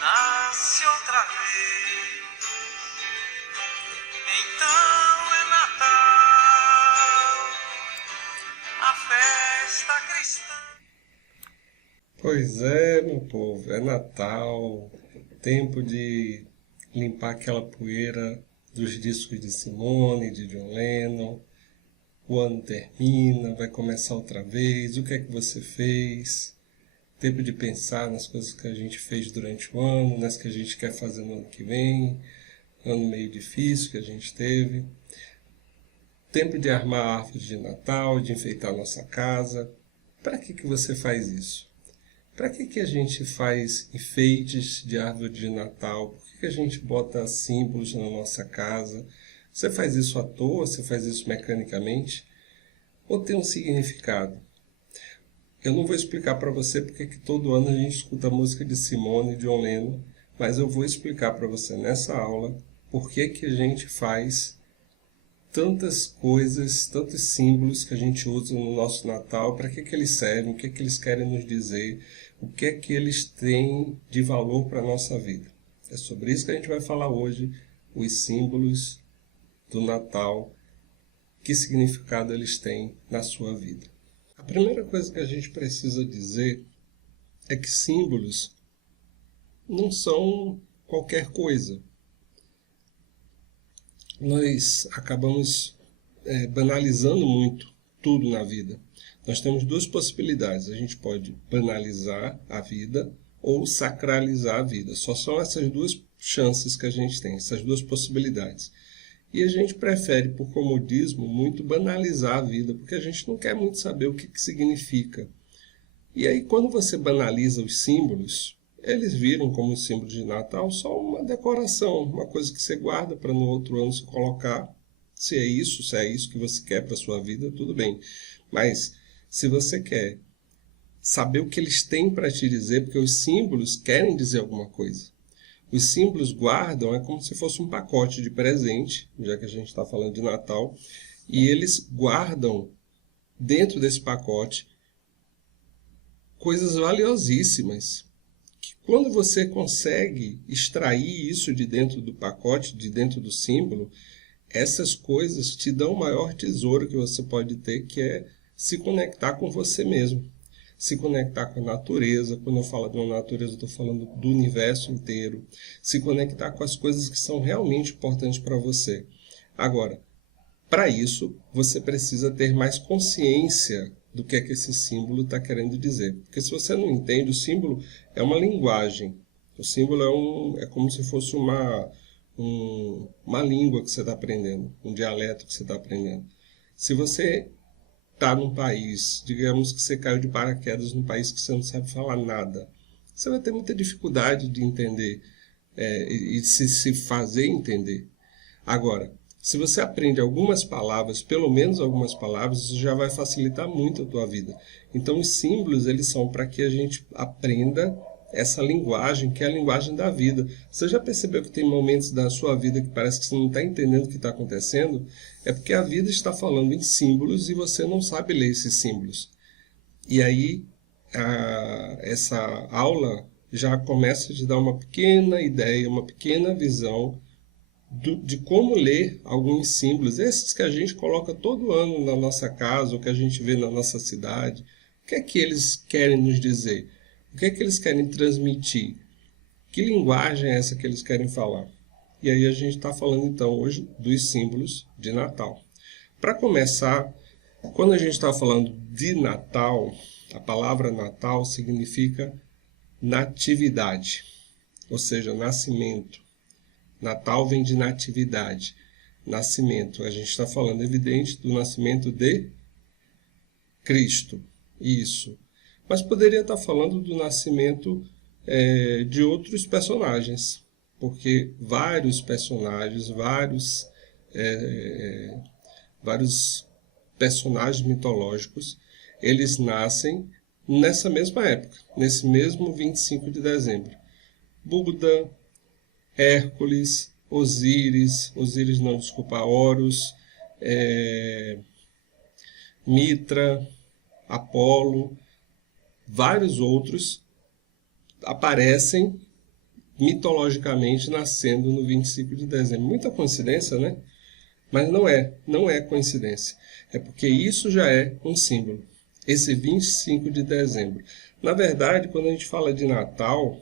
nasce outra vez. Então é Natal, a festa cristã. Pois é, meu povo, é Natal, tempo de limpar aquela poeira dos discos de Simone, de John Lennon. O ano termina, vai começar outra vez. O que é que você fez? Tempo de pensar nas coisas que a gente fez durante o ano, nas que a gente quer fazer no ano que vem. Ano meio difícil que a gente teve. Tempo de armar a árvore de Natal, de enfeitar a nossa casa. Para que você faz isso? Para que a gente faz enfeites de árvore de Natal? Por que a gente bota símbolos na nossa casa? Você faz isso à toa? Você faz isso mecanicamente? Ou tem um significado? Eu não vou explicar para você porque que todo ano a gente escuta a música de Simone e John Lennon, mas eu vou explicar para você nessa aula por que a gente faz tantas coisas, tantos símbolos que a gente usa no nosso Natal, para que eles servem, o que eles querem nos dizer, o que é que eles têm de valor para a nossa vida. É sobre isso que a gente vai falar hoje, os símbolos do Natal, que significado eles têm na sua vida. A primeira coisa que a gente precisa dizer é que símbolos não são qualquer coisa. Nós acabamos banalizando muito tudo na vida. Nós temos duas possibilidades. A gente pode banalizar a vida ou sacralizar a vida. Só são essas duas chances que a gente tem, essas duas possibilidades. E a gente prefere, por comodismo, muito banalizar a vida, porque a gente não quer muito saber o que significa. E aí, quando você banaliza os símbolos, eles viram como símbolo de Natal só uma decoração, uma coisa que você guarda para no outro ano se colocar. Se é isso que você quer para a sua vida, tudo bem. Mas se você quer saber o que eles têm para te dizer, porque os símbolos querem dizer alguma coisa. Os símbolos guardam, é como se fosse um pacote de presente, já que a gente está falando de Natal, e eles guardam dentro desse pacote coisas valiosíssimas. Que quando você consegue extrair isso de dentro do pacote, de dentro do símbolo, essas coisas te dão o maior tesouro que você pode ter, que é se conectar com você mesmo. Se conectar com a natureza. Quando eu falo de uma natureza, eu estou falando do universo inteiro. Se conectar com as coisas que são realmente importantes para você. Agora, para isso, você precisa ter mais consciência do que é que esse símbolo está querendo dizer. Porque se você não entende, o símbolo é uma linguagem. O símbolo é como se fosse uma língua que você está aprendendo, um dialeto que você está aprendendo. Se você está num país, digamos que você caiu de paraquedas num país que você não sabe falar nada, você vai ter muita dificuldade de entender e se fazer entender. Agora, se você aprende algumas palavras, pelo menos algumas palavras, isso já vai facilitar muito a tua vida. Então, os símbolos, eles são para que a gente aprenda essa linguagem, que é a linguagem da vida. Você já percebeu que tem momentos da sua vida que parece que você não está entendendo o que está acontecendo? É porque a vida está falando em símbolos e você não sabe ler esses símbolos. E aí, essa aula já começa a te dar uma pequena ideia, uma pequena visão de como ler alguns símbolos, esses que a gente coloca todo ano na nossa casa, ou que a gente vê na nossa cidade. O que é que eles querem nos dizer? O que é que eles querem transmitir? Que linguagem é essa que eles querem falar? E aí a gente está falando então hoje dos símbolos de Natal. Para começar, quando a gente está falando de Natal, a palavra Natal significa natividade, ou seja, nascimento. Natal vem de natividade, nascimento. A gente está falando, evidente, do nascimento de Cristo, isso. Mas poderia estar falando do nascimento de outros personagens, porque vários personagens, vários personagens mitológicos, eles nascem nessa mesma época, nesse mesmo 25 de dezembro. Buda, Hércules, Horus, Mitra, Apolo, vários outros aparecem mitologicamente nascendo no 25 de dezembro. Muita coincidência, né? Mas não é coincidência. É porque isso já é um símbolo. Esse 25 de dezembro. Na verdade, quando a gente fala de Natal,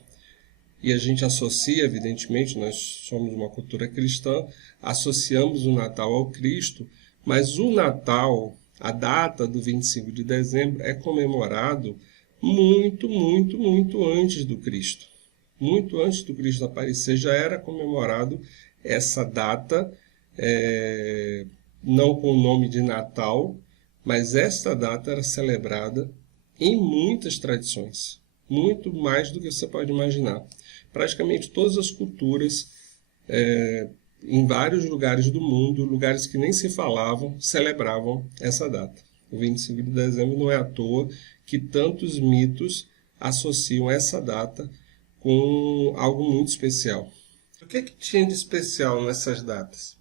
e a gente associa, evidentemente, nós somos uma cultura cristã, associamos o Natal ao Cristo, mas o Natal, a data do 25 de dezembro, é comemorado muito, muito, muito antes do Cristo. Muito antes do Cristo aparecer, já era comemorado essa data, não com o nome de Natal, mas esta data era celebrada em muitas tradições, muito mais do que você pode imaginar. Praticamente todas as culturas, em vários lugares do mundo, lugares que nem se falavam, celebravam essa data. O 25 de dezembro não é à toa que tantos mitos associam essa data com algo muito especial. O que tinha de especial nessas datas?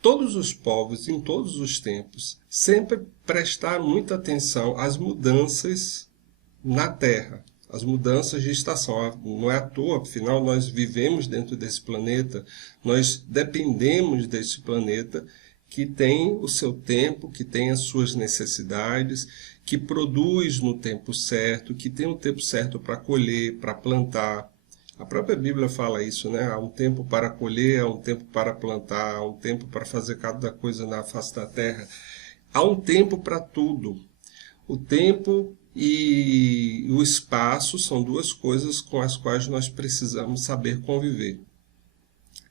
Todos os povos, em todos os tempos, sempre prestaram muita atenção às mudanças na Terra, as mudanças de estação. Não é à toa, afinal, nós vivemos dentro desse planeta, nós dependemos desse planeta que tem o seu tempo, que tem as suas necessidades, que produz no tempo certo, que tem um tempo certo para colher, para plantar. A própria Bíblia fala isso, né? Há um tempo para colher, há um tempo para plantar, há um tempo para fazer cada coisa na face da terra. Há um tempo para tudo. O tempo e o espaço são duas coisas com as quais nós precisamos saber conviver.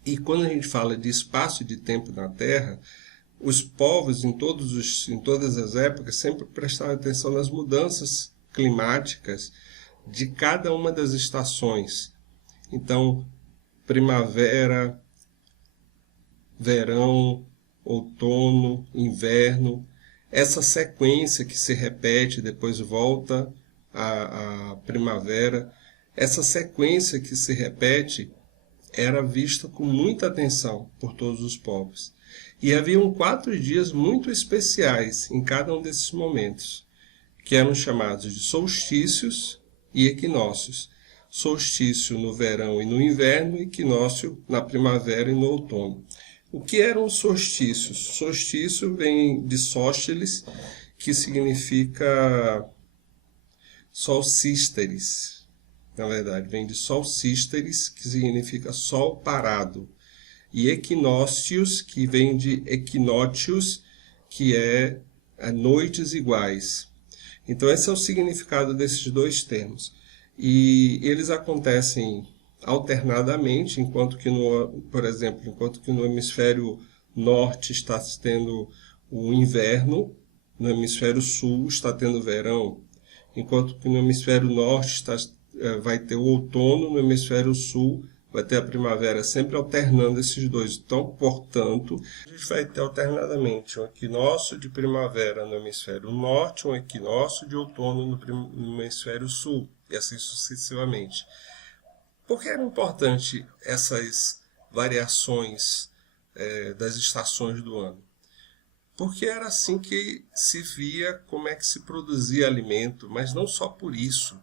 E quando a gente fala de espaço e de tempo na Terra, os povos em todas as épocas sempre prestaram atenção nas mudanças climáticas de cada uma das estações. Então, primavera, verão, outono, inverno, essa sequência que se repete, depois volta a primavera, essa sequência que se repete era vista com muita atenção por todos os povos. E haviam 4 dias muito especiais em cada um desses momentos, que eram chamados de solstícios e equinócios. Solstício no verão e no inverno, equinócio na primavera e no outono. O que eram os solstícios? Solstício vem de sóstiles, que significa solstísteres. Na verdade, vem de solstísteres, que significa sol parado. E equinócios, que vem de equinótios, que é noites iguais. Então, esse é o significado desses dois termos. E eles acontecem alternadamente, enquanto que por exemplo, enquanto que no hemisfério norte está tendo o inverno, no hemisfério sul está tendo verão, enquanto que no hemisfério norte vai ter o outono, no hemisfério sul vai ter a primavera, sempre alternando esses dois. Então, portanto, a gente vai ter alternadamente um equinócio de primavera no hemisfério norte, um equinócio de outono no hemisfério sul, e assim sucessivamente. Por que era importante essas variações das estações do ano? Porque era assim que se via como é que se produzia alimento, mas não só por isso.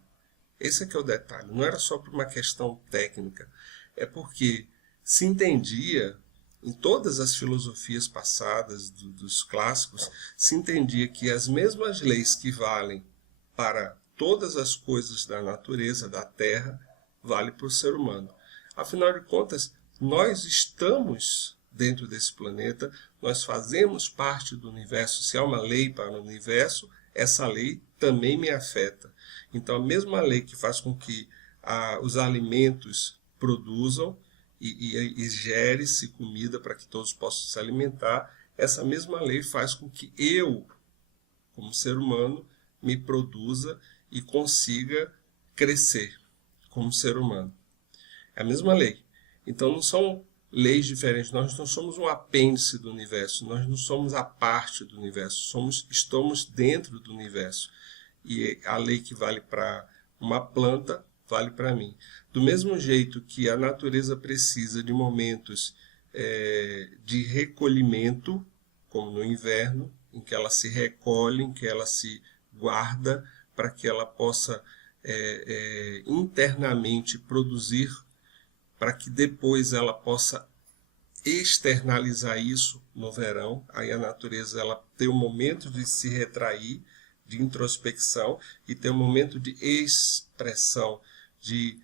Esse é o detalhe, não era só por uma questão técnica, é porque se entendia, em todas as filosofias passadas dos clássicos, se entendia que as mesmas leis que valem para todas as coisas da natureza, da terra, vale para o ser humano. Afinal de contas, nós estamos dentro desse planeta, nós fazemos parte do universo. Se há uma lei para o universo, essa lei também me afeta. Então, a mesma lei que faz com que os alimentos produzam e gere-se comida para que todos possam se alimentar, essa mesma lei faz com que eu, como ser humano, me produza e consiga crescer como ser humano. É a mesma lei. Então não são leis diferentes, nós não somos um apêndice do universo, nós não somos a parte do universo, estamos dentro do universo. E a lei que vale para uma planta, vale para mim. Do mesmo jeito que a natureza precisa de momentos de recolhimento, como no inverno, em que ela se recolhe, em que ela se guarda, para que ela possa internamente produzir para que depois ela possa externalizar isso no verão. Aí a natureza ela tem um momento de se retrair, de introspecção, e tem um momento de expressão, de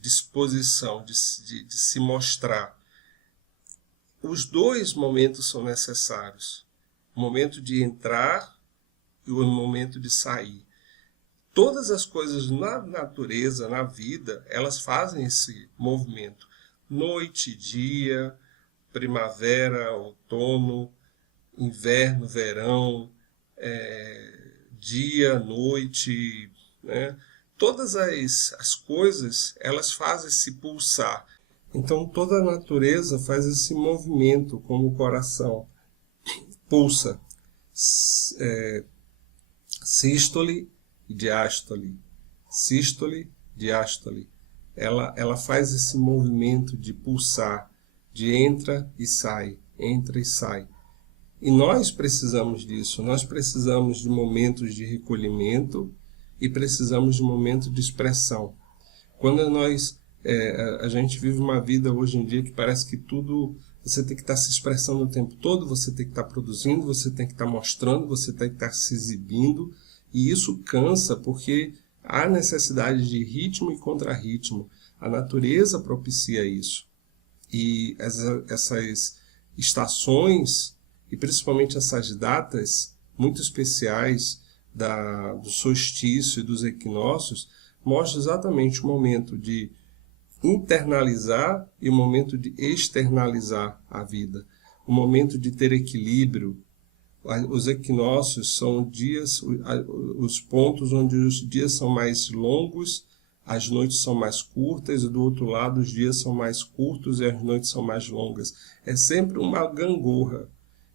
disposição, de se mostrar. Os dois momentos são necessários. O momento de entrar e o momento de sair. Todas as coisas na natureza, na vida, elas fazem esse movimento. Noite, dia, primavera, outono, inverno, verão, dia, noite, né? Todas as coisas, elas fazem esse pulsar. Então toda a natureza faz esse movimento, como o coração pulsa, sístole e diástole, sístole, diástole. Ela faz esse movimento de pulsar, de entra e sai, entra e sai. E nós precisamos disso, nós precisamos de momentos de recolhimento e precisamos de momentos de expressão. Quando a gente vive uma vida hoje em dia que parece que tudo, você tem que estar se expressando o tempo todo, você tem que estar produzindo, você tem que estar mostrando, você tem que estar se exibindo, e isso cansa porque há necessidade de ritmo e contrarritmo. A natureza propicia isso. E essas estações, e principalmente essas datas muito especiais do solstício e dos equinócios, mostram exatamente o momento de internalizar e o momento de externalizar a vida. O momento de ter equilíbrio. Os equinócios são dias, os pontos onde os dias são mais longos, as noites são mais curtas, e do outro lado os dias são mais curtos e as noites são mais longas. É sempre uma gangorra,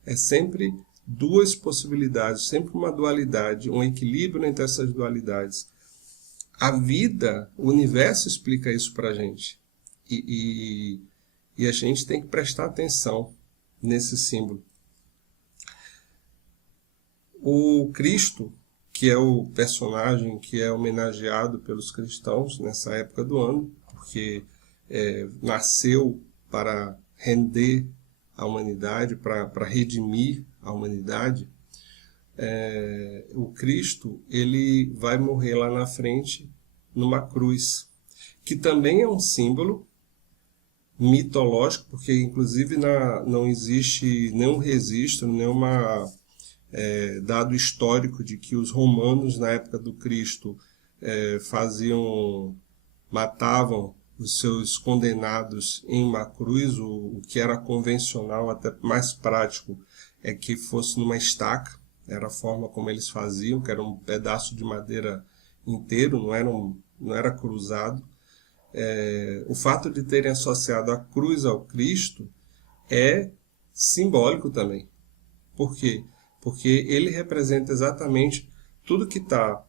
é sempre duas possibilidades, sempre uma dualidade, um equilíbrio entre essas dualidades. A vida, o universo explica isso para a gente. E a gente tem que prestar atenção nesse símbolo. O Cristo, que é o personagem que é homenageado pelos cristãos nessa época do ano, porque nasceu para render a humanidade, para redimir a humanidade, o Cristo ele vai morrer lá na frente numa cruz, que também é um símbolo mitológico, porque inclusive não existe nenhum registro, nenhuma dado histórico de que os romanos na época do Cristo matavam os seus condenados em uma cruz. O que era convencional, até mais prático, é que fosse numa estaca. Era a forma como eles faziam, que era um pedaço de madeira inteiro, não era cruzado. O fato de terem associado a cruz ao Cristo é simbólico também. Por quê? Porque ele representa exatamente tudo que está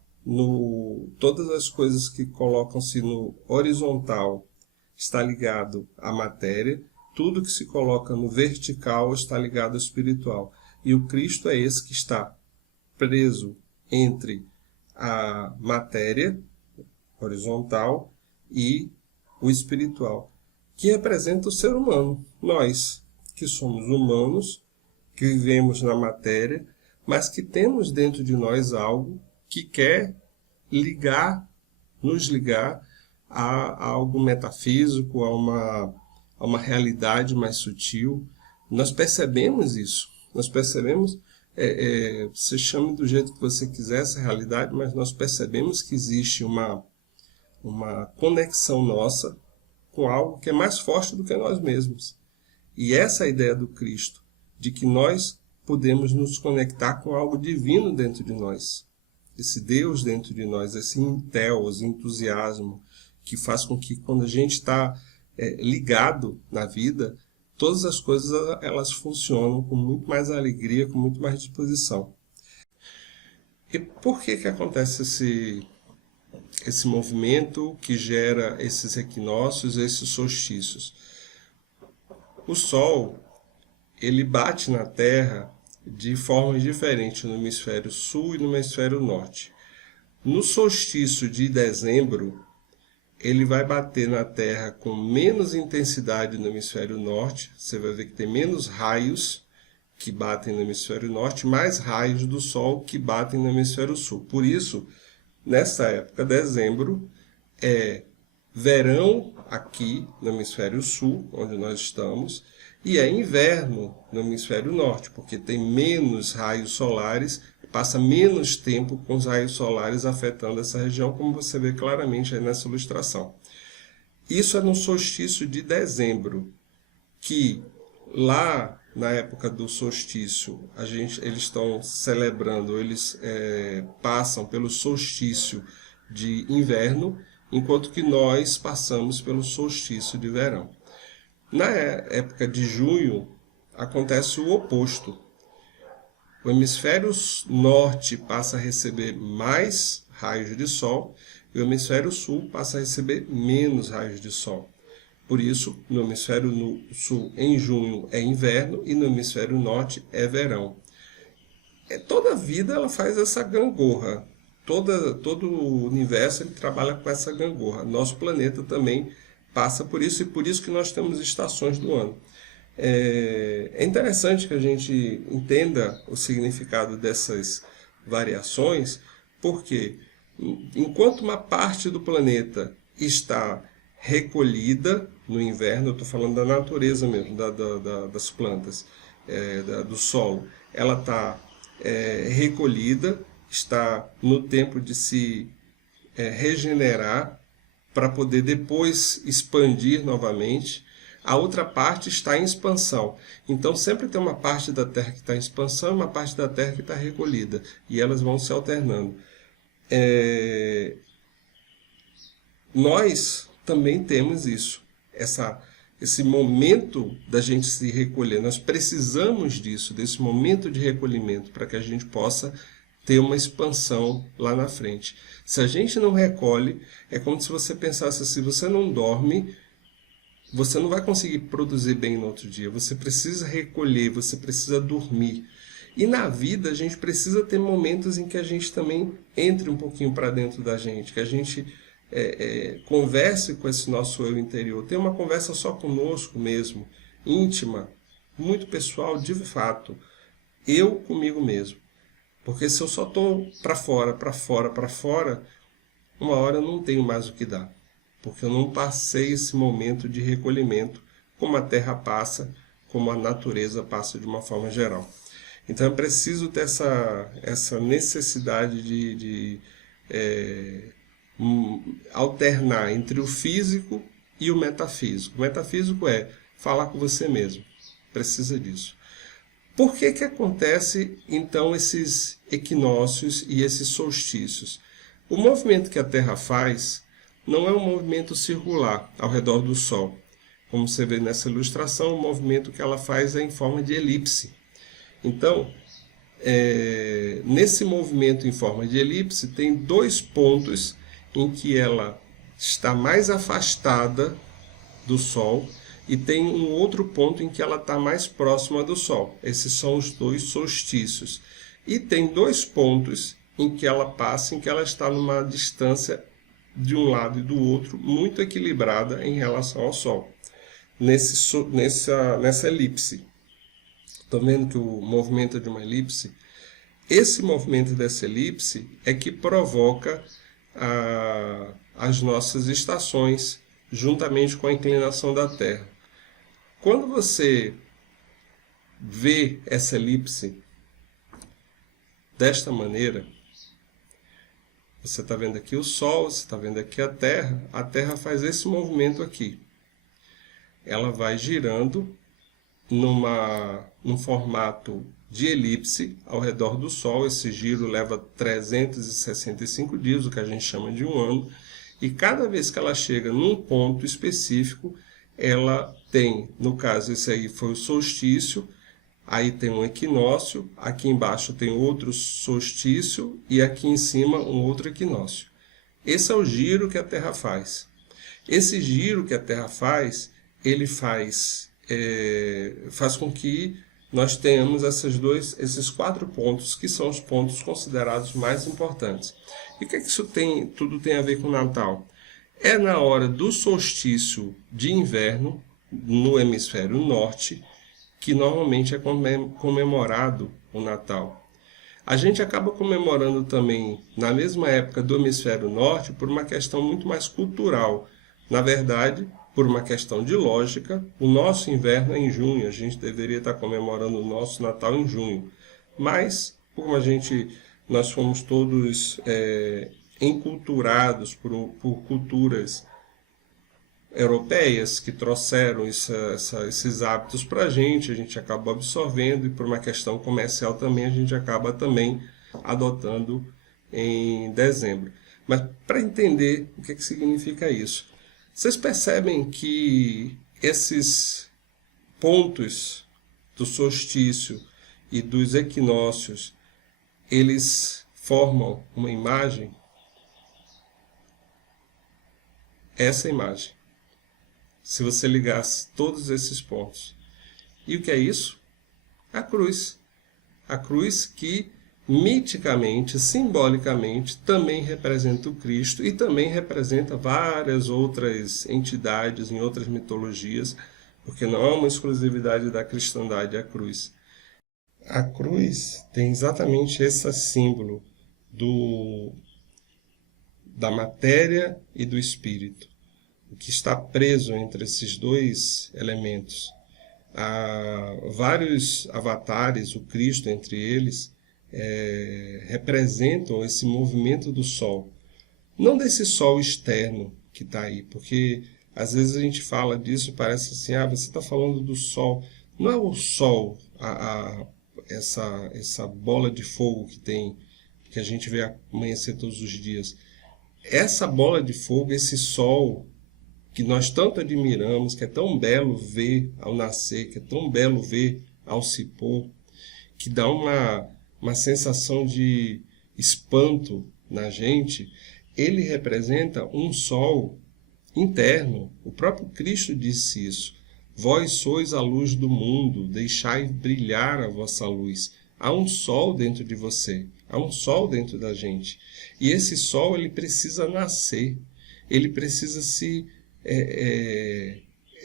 todas as coisas que colocam-se no horizontal está ligado à matéria, tudo que se coloca no vertical está ligado ao espiritual. E o Cristo é esse que está preso entre a matéria horizontal e o espiritual, que representa o ser humano. Nós, que somos humanos, que vivemos na matéria, mas que temos dentro de nós algo que quer nos ligar a algo metafísico, a uma realidade mais sutil. Nós percebemos isso. Nós percebemos, você chame do jeito que você quiser essa realidade, mas nós percebemos que existe uma conexão nossa com algo que é mais forte do que nós mesmos. E essa é a ideia do Cristo, de que nós podemos nos conectar com algo divino dentro de nós. Esse Deus dentro de nós, esse esse entusiasmo, que faz com que quando a gente está ligado na vida, todas as coisas elas funcionam com muito mais alegria, com muito mais disposição. E por que acontece esse movimento que gera esses equinócios, esses solstícios? O Sol, ele bate na Terra de formas diferentes no hemisfério sul e no hemisfério norte. No solstício de dezembro, ele vai bater na Terra com menos intensidade no hemisfério norte. Você vai ver que tem menos raios que batem no hemisfério norte, mais raios do Sol que batem no hemisfério sul. Por isso, nessa época, dezembro, é verão aqui no hemisfério sul, onde nós estamos, e é inverno no hemisfério norte, porque tem menos raios solares, passa menos tempo com os raios solares afetando essa região, como você vê claramente aí nessa ilustração. Isso é no solstício de dezembro, que lá na época do solstício, eles estão celebrando, eles passam pelo solstício de inverno, enquanto que nós passamos pelo solstício de verão. Na época de junho, acontece o oposto. O hemisfério norte passa a receber mais raios de sol e o hemisfério sul passa a receber menos raios de sol. Por isso, no hemisfério sul, em junho, é inverno e no hemisfério norte é verão. Toda a vida ela faz essa gangorra. Todo o universo ele trabalha com essa gangorra. Nosso planeta também passa por isso e por isso que nós temos estações do ano. É interessante que a gente entenda o significado dessas variações, porque enquanto uma parte do planeta está recolhida no inverno, eu estou falando da natureza mesmo, das plantas, do solo, ela está recolhida, está no tempo de se regenerar para poder depois expandir novamente. A outra parte está em expansão. Então sempre tem uma parte da Terra que está em expansão e uma parte da Terra que está recolhida. E elas vão se alternando. Nós também temos isso. Esse momento da gente se recolher. Nós precisamos disso, desse momento de recolhimento, para que a gente possa ter uma expansão lá na frente. Se a gente não recolhe, é como se você pensasse, se você não dorme, você não vai conseguir produzir bem no outro dia. Você precisa recolher, você precisa dormir. E na vida a gente precisa ter momentos em que a gente também entre um pouquinho para dentro da gente, que a gente converse com esse nosso eu interior, tenha uma conversa só conosco mesmo, íntima, muito pessoal, de fato, eu comigo mesmo. Porque se eu só estou para fora, para fora, para fora, uma hora eu não tenho mais o que dar. Porque eu não passei esse momento de recolhimento, como a Terra passa, como a natureza passa de uma forma geral. Então é preciso ter essa necessidade de alternar entre o físico e o metafísico. O metafísico é falar com você mesmo. Precisa disso. Por que acontece, então, esses equinócios e esses solstícios? O movimento que a Terra faz não é um movimento circular ao redor do Sol. Como você vê nessa ilustração, o movimento que ela faz é em forma de elipse. Então, nesse movimento em forma de elipse, tem dois pontos em que ela está mais afastada do Sol e tem um outro ponto em que ela está mais próxima do Sol. Esses são os dois solstícios. E tem dois pontos em que ela passa, em que ela está numa distância de um lado e do outro, muito equilibrada em relação ao Sol. Nessa elipse. Estão vendo que o movimento é de uma elipse? Esse movimento dessa elipse é que provoca as nossas estações, juntamente com a inclinação da Terra. Quando você vê essa elipse desta maneira, você está vendo aqui o Sol, você está vendo aqui a Terra faz esse movimento aqui. Ela vai girando num formato de elipse ao redor do Sol. Esse giro leva 365 dias, o que a gente chama de um ano, e cada vez que ela chega num ponto específico, ela tem, no caso esse aí foi o solstício, aí tem um equinócio, aqui embaixo tem outro solstício e aqui em cima um outro equinócio. Esse é o giro que a Terra faz. Esse giro que a Terra faz, ele faz com que nós tenhamos esses 4 pontos, que são os pontos considerados mais importantes. E o que isso tudo tem a ver com o Natal? É na hora do solstício de inverno, no hemisfério norte, que normalmente é comemorado o Natal. A gente acaba comemorando também na mesma época do hemisfério norte por uma questão muito mais cultural. Na verdade, por uma questão de lógica, o nosso inverno é em junho, a gente deveria estar comemorando o nosso Natal em junho. Mas, como nós fomos todos enculturados por culturas europeias que trouxeram esses hábitos para a gente acaba absorvendo, e por uma questão comercial também a gente acaba também adotando em dezembro. Mas para entender o que significa isso, vocês percebem que esses pontos do solstício e dos equinócios, eles formam uma imagem? Essa imagem. Se você ligasse todos esses pontos. E o que é isso? A cruz. A cruz que miticamente, simbolicamente, também representa o Cristo e também representa várias outras entidades em outras mitologias, porque não é uma exclusividade da cristandade a cruz. A cruz tem exatamente esse símbolo da matéria e do espírito, o que está preso entre esses dois elementos. Há vários avatares, o Cristo entre eles, representam esse movimento do Sol. Não desse Sol externo que está aí, porque às vezes a gente fala disso, parece assim, você está falando do Sol. Não é o Sol, essa bola de fogo que a gente vê amanhecer todos os dias. Essa bola de fogo, esse Sol que nós tanto admiramos, que é tão belo ver ao nascer, que é tão belo ver ao se pôr, que dá uma sensação de espanto na gente, ele representa um sol interno. O próprio Cristo disse isso. Vós sois a luz do mundo, deixai brilhar a vossa luz. Há um sol dentro de você, há um sol dentro da gente. E esse sol, ele precisa nascer, ele precisa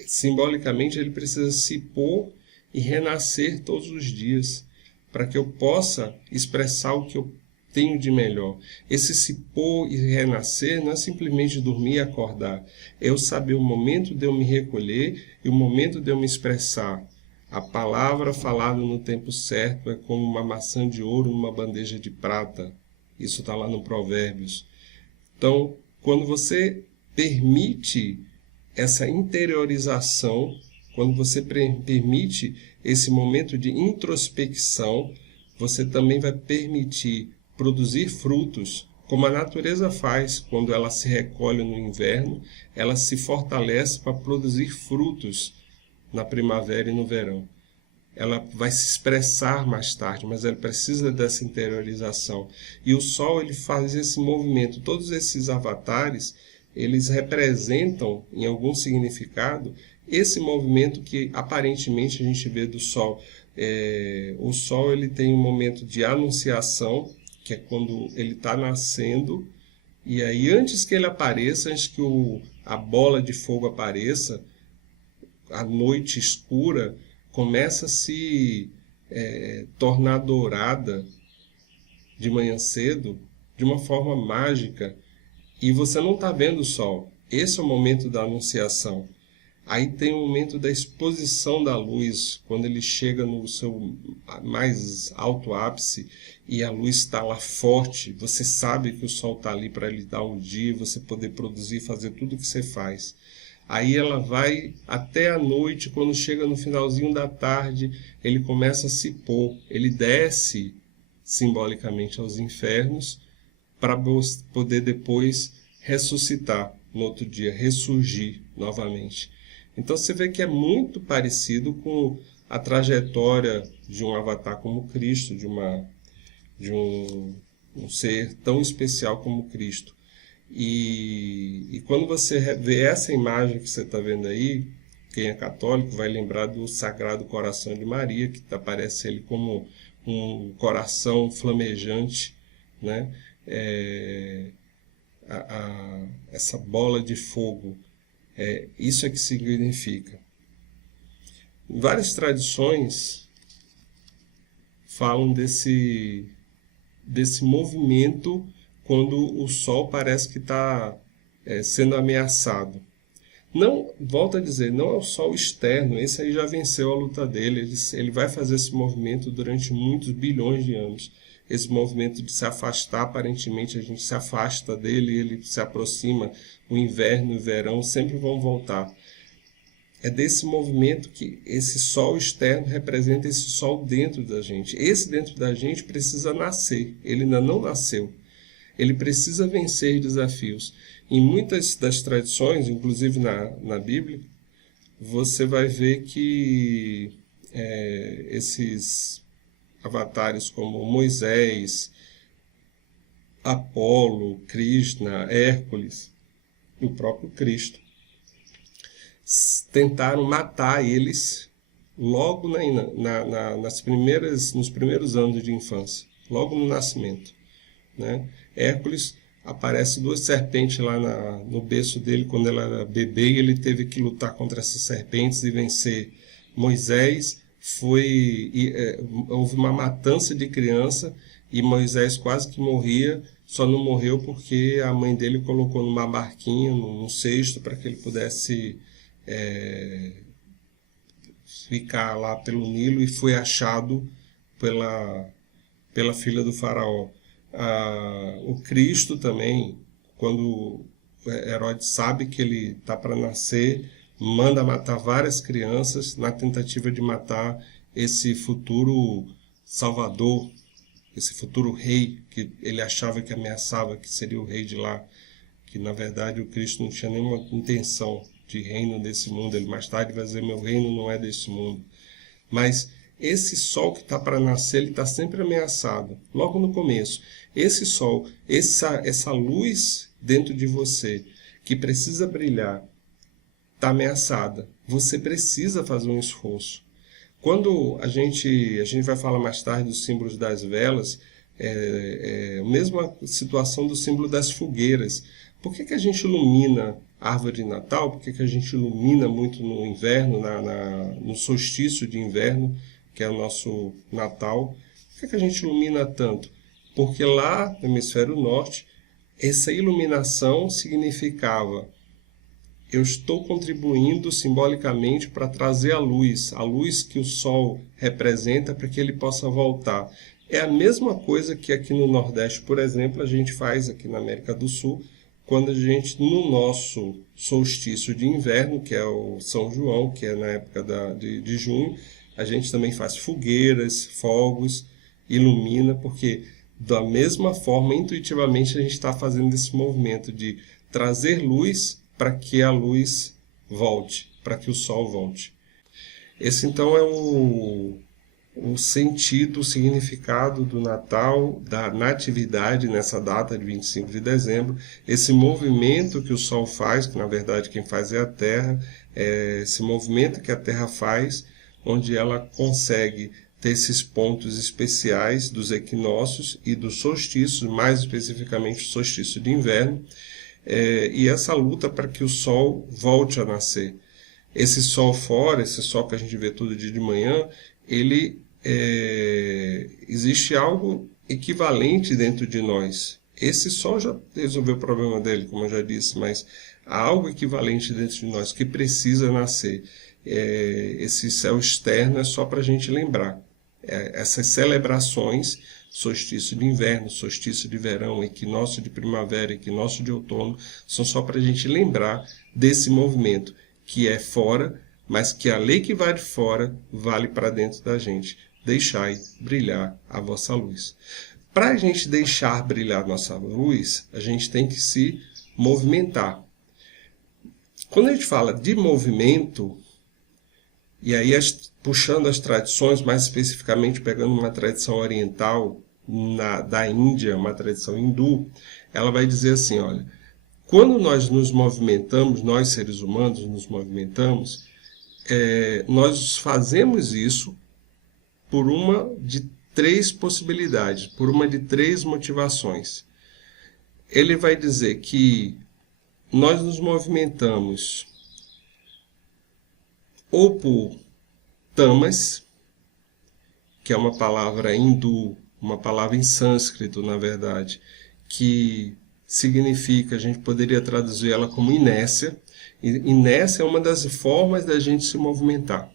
simbolicamente, ele precisa se pôr e renascer todos os dias, para que eu possa expressar o que eu tenho de melhor. Esse se pôr e renascer não é simplesmente dormir e acordar, é eu saber o momento de eu me recolher e o momento de eu me expressar. A palavra falada no tempo certo é como uma maçã de ouro numa bandeja de prata. Isso está lá no Provérbios. Então, quando você permite essa interiorização, quando você permite esse momento de introspecção, você também vai permitir produzir frutos, como a natureza faz quando ela se recolhe no inverno, ela se fortalece para produzir frutos na primavera e no verão. Ela vai se expressar mais tarde, mas ela precisa dessa interiorização. E o Sol, ele faz esse movimento. Todos esses avatares, eles representam, em algum significado, esse movimento que aparentemente a gente vê do Sol. O Sol, ele tem um momento de anunciação, que é quando ele está nascendo, e aí antes que ele apareça, antes que a bola de fogo apareça, a noite escura começa a se tornar dourada de manhã cedo, de uma forma mágica, e você não está vendo o sol. Esse é o momento da anunciação. Aí tem o momento da exposição da luz, quando ele chega no seu mais alto ápice e a luz está lá forte. Você sabe que o sol está ali para lhe dar um dia, você poder produzir, fazer tudo o que você faz. Aí ela vai até a noite, quando chega no finalzinho da tarde, ele começa a se pôr, ele desce simbolicamente aos infernos para poder depois ressuscitar no outro dia, ressurgir novamente. Então você vê que é muito parecido com a trajetória de um avatar como Cristo, de um ser tão especial como Cristo. E quando você vê essa imagem que você está vendo aí, quem é católico vai lembrar do Sagrado Coração de Maria, que aparece ele como um coração flamejante, né? essa bola de fogo. Isso é que significa. Várias tradições falam desse movimento quando o Sol parece que está sendo ameaçado. Não, volto a dizer, não é o Sol externo, esse aí já venceu a luta dele, ele vai fazer esse movimento durante muitos bilhões de anos. Esse movimento de se afastar, aparentemente a gente se afasta dele, ele se aproxima, o inverno e o verão sempre vão voltar. É desse movimento que esse Sol externo representa esse Sol dentro da gente. Esse dentro da gente precisa nascer, ele ainda não nasceu. Ele precisa vencer desafios. Em muitas das tradições, inclusive na Bíblia, você vai ver que esses avatares como Moisés, Apolo, Krishna, Hércules e o próprio Cristo tentaram matar eles logo nos primeiros anos de infância, logo no nascimento, né? Hércules aparece 2 serpentes lá no berço dele quando ele era bebê e ele teve que lutar contra essas serpentes e vencer. Moisés houve uma matança de criança e Moisés quase que morria, só não morreu porque a mãe dele colocou numa barquinha, num cesto, para que ele pudesse ficar lá pelo Nilo, e foi achado pela filha do faraó. O Cristo também, quando Herodes sabe que ele está para nascer, manda matar várias crianças na tentativa de matar esse futuro salvador, esse futuro rei que ele achava que ameaçava, que seria o rei de lá, que na verdade o Cristo não tinha nenhuma intenção de reino desse mundo. Ele mais tarde vai dizer: meu reino não é desse mundo. Mas esse sol que está para nascer, ele está sempre ameaçado. Logo no começo, esse sol, essa luz dentro de você, que precisa brilhar, está ameaçada. Você precisa fazer um esforço. Quando a gente vai falar mais tarde dos símbolos das velas, a mesma situação do símbolo das fogueiras. Por que a gente ilumina a árvore de Natal? Por que a gente ilumina muito no inverno, no solstício de inverno, que é o nosso Natal? Por que a gente ilumina tanto? Porque lá no hemisfério norte, essa iluminação significava: eu estou contribuindo simbolicamente para trazer a luz que o sol representa, para que ele possa voltar. É a mesma coisa que aqui no Nordeste, por exemplo, a gente faz aqui na América do Sul, quando a gente, no nosso solstício de inverno, que é o São João, que é na época de junho, a gente também faz fogueiras, fogos, ilumina, porque da mesma forma, intuitivamente, a gente está fazendo esse movimento de trazer luz para que a luz volte, para que o sol volte. Esse então é o sentido, o significado do Natal, da natividade nessa data de 25 de dezembro, esse movimento que o Sol faz, que na verdade quem faz é a Terra, esse movimento que a Terra faz, onde ela consegue ter esses pontos especiais dos equinócios e dos solstícios, mais especificamente o solstício de inverno, e essa luta para que o Sol volte a nascer. Esse Sol fora, esse Sol que a gente vê todo dia de manhã, existe algo equivalente dentro de nós. Esse Sol já resolveu o problema dele, como eu já disse, mas há algo equivalente dentro de nós que precisa nascer. Esse céu externo é só para a gente lembrar. Essas celebrações, solstício de inverno, solstício de verão, equinócio de primavera, equinócio de outono, são só para a gente lembrar desse movimento que é fora, mas que a lei que vai de fora vale para dentro da gente. Deixai brilhar a vossa luz. Para a gente deixar brilhar a nossa luz, a gente tem que se movimentar. Quando a gente fala de movimento, e aí puxando as tradições, mais especificamente pegando uma tradição oriental da Índia, uma tradição hindu, ela vai dizer assim, olha, quando nós nos movimentamos, nós seres humanos nos movimentamos, nós fazemos isso por uma de 3 possibilidades, por uma de 3 motivações. Ele vai dizer que nós nos movimentamos ou por tamas, que é uma palavra hindu, uma palavra em sânscrito, na verdade, que significa, a gente poderia traduzir ela como inércia. Inércia é uma das formas da gente se movimentar.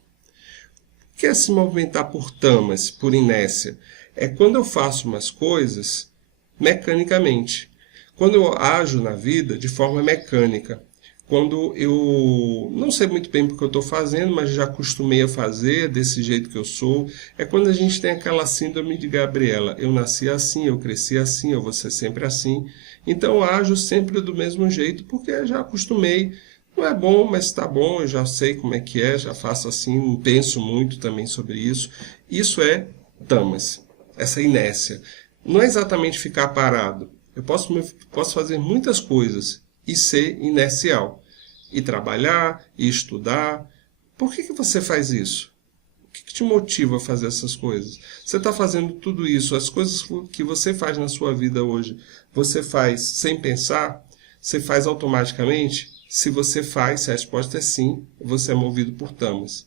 O que é se movimentar por tamas, por inércia? É quando eu faço umas coisas mecanicamente. Quando eu ajo na vida de forma mecânica. Quando eu não sei muito bem porque eu estou fazendo, mas já acostumei a fazer desse jeito que eu sou. É quando a gente tem aquela síndrome de Gabriela. Eu nasci assim, eu cresci assim, eu vou ser sempre assim. Então eu ajo sempre do mesmo jeito porque eu já acostumei. Não é bom, mas está bom, eu já sei como é que é, já faço assim, não penso muito também sobre isso. Isso é tamas, essa inércia. Não é exatamente ficar parado. Eu posso fazer muitas coisas e ser inercial. E trabalhar, e estudar. Por que você faz isso? O que te motiva a fazer essas coisas? Você está fazendo tudo isso, as coisas que você faz na sua vida hoje, você faz sem pensar? Você faz automaticamente? Se você faz, se a resposta é sim, você é movido por tamas.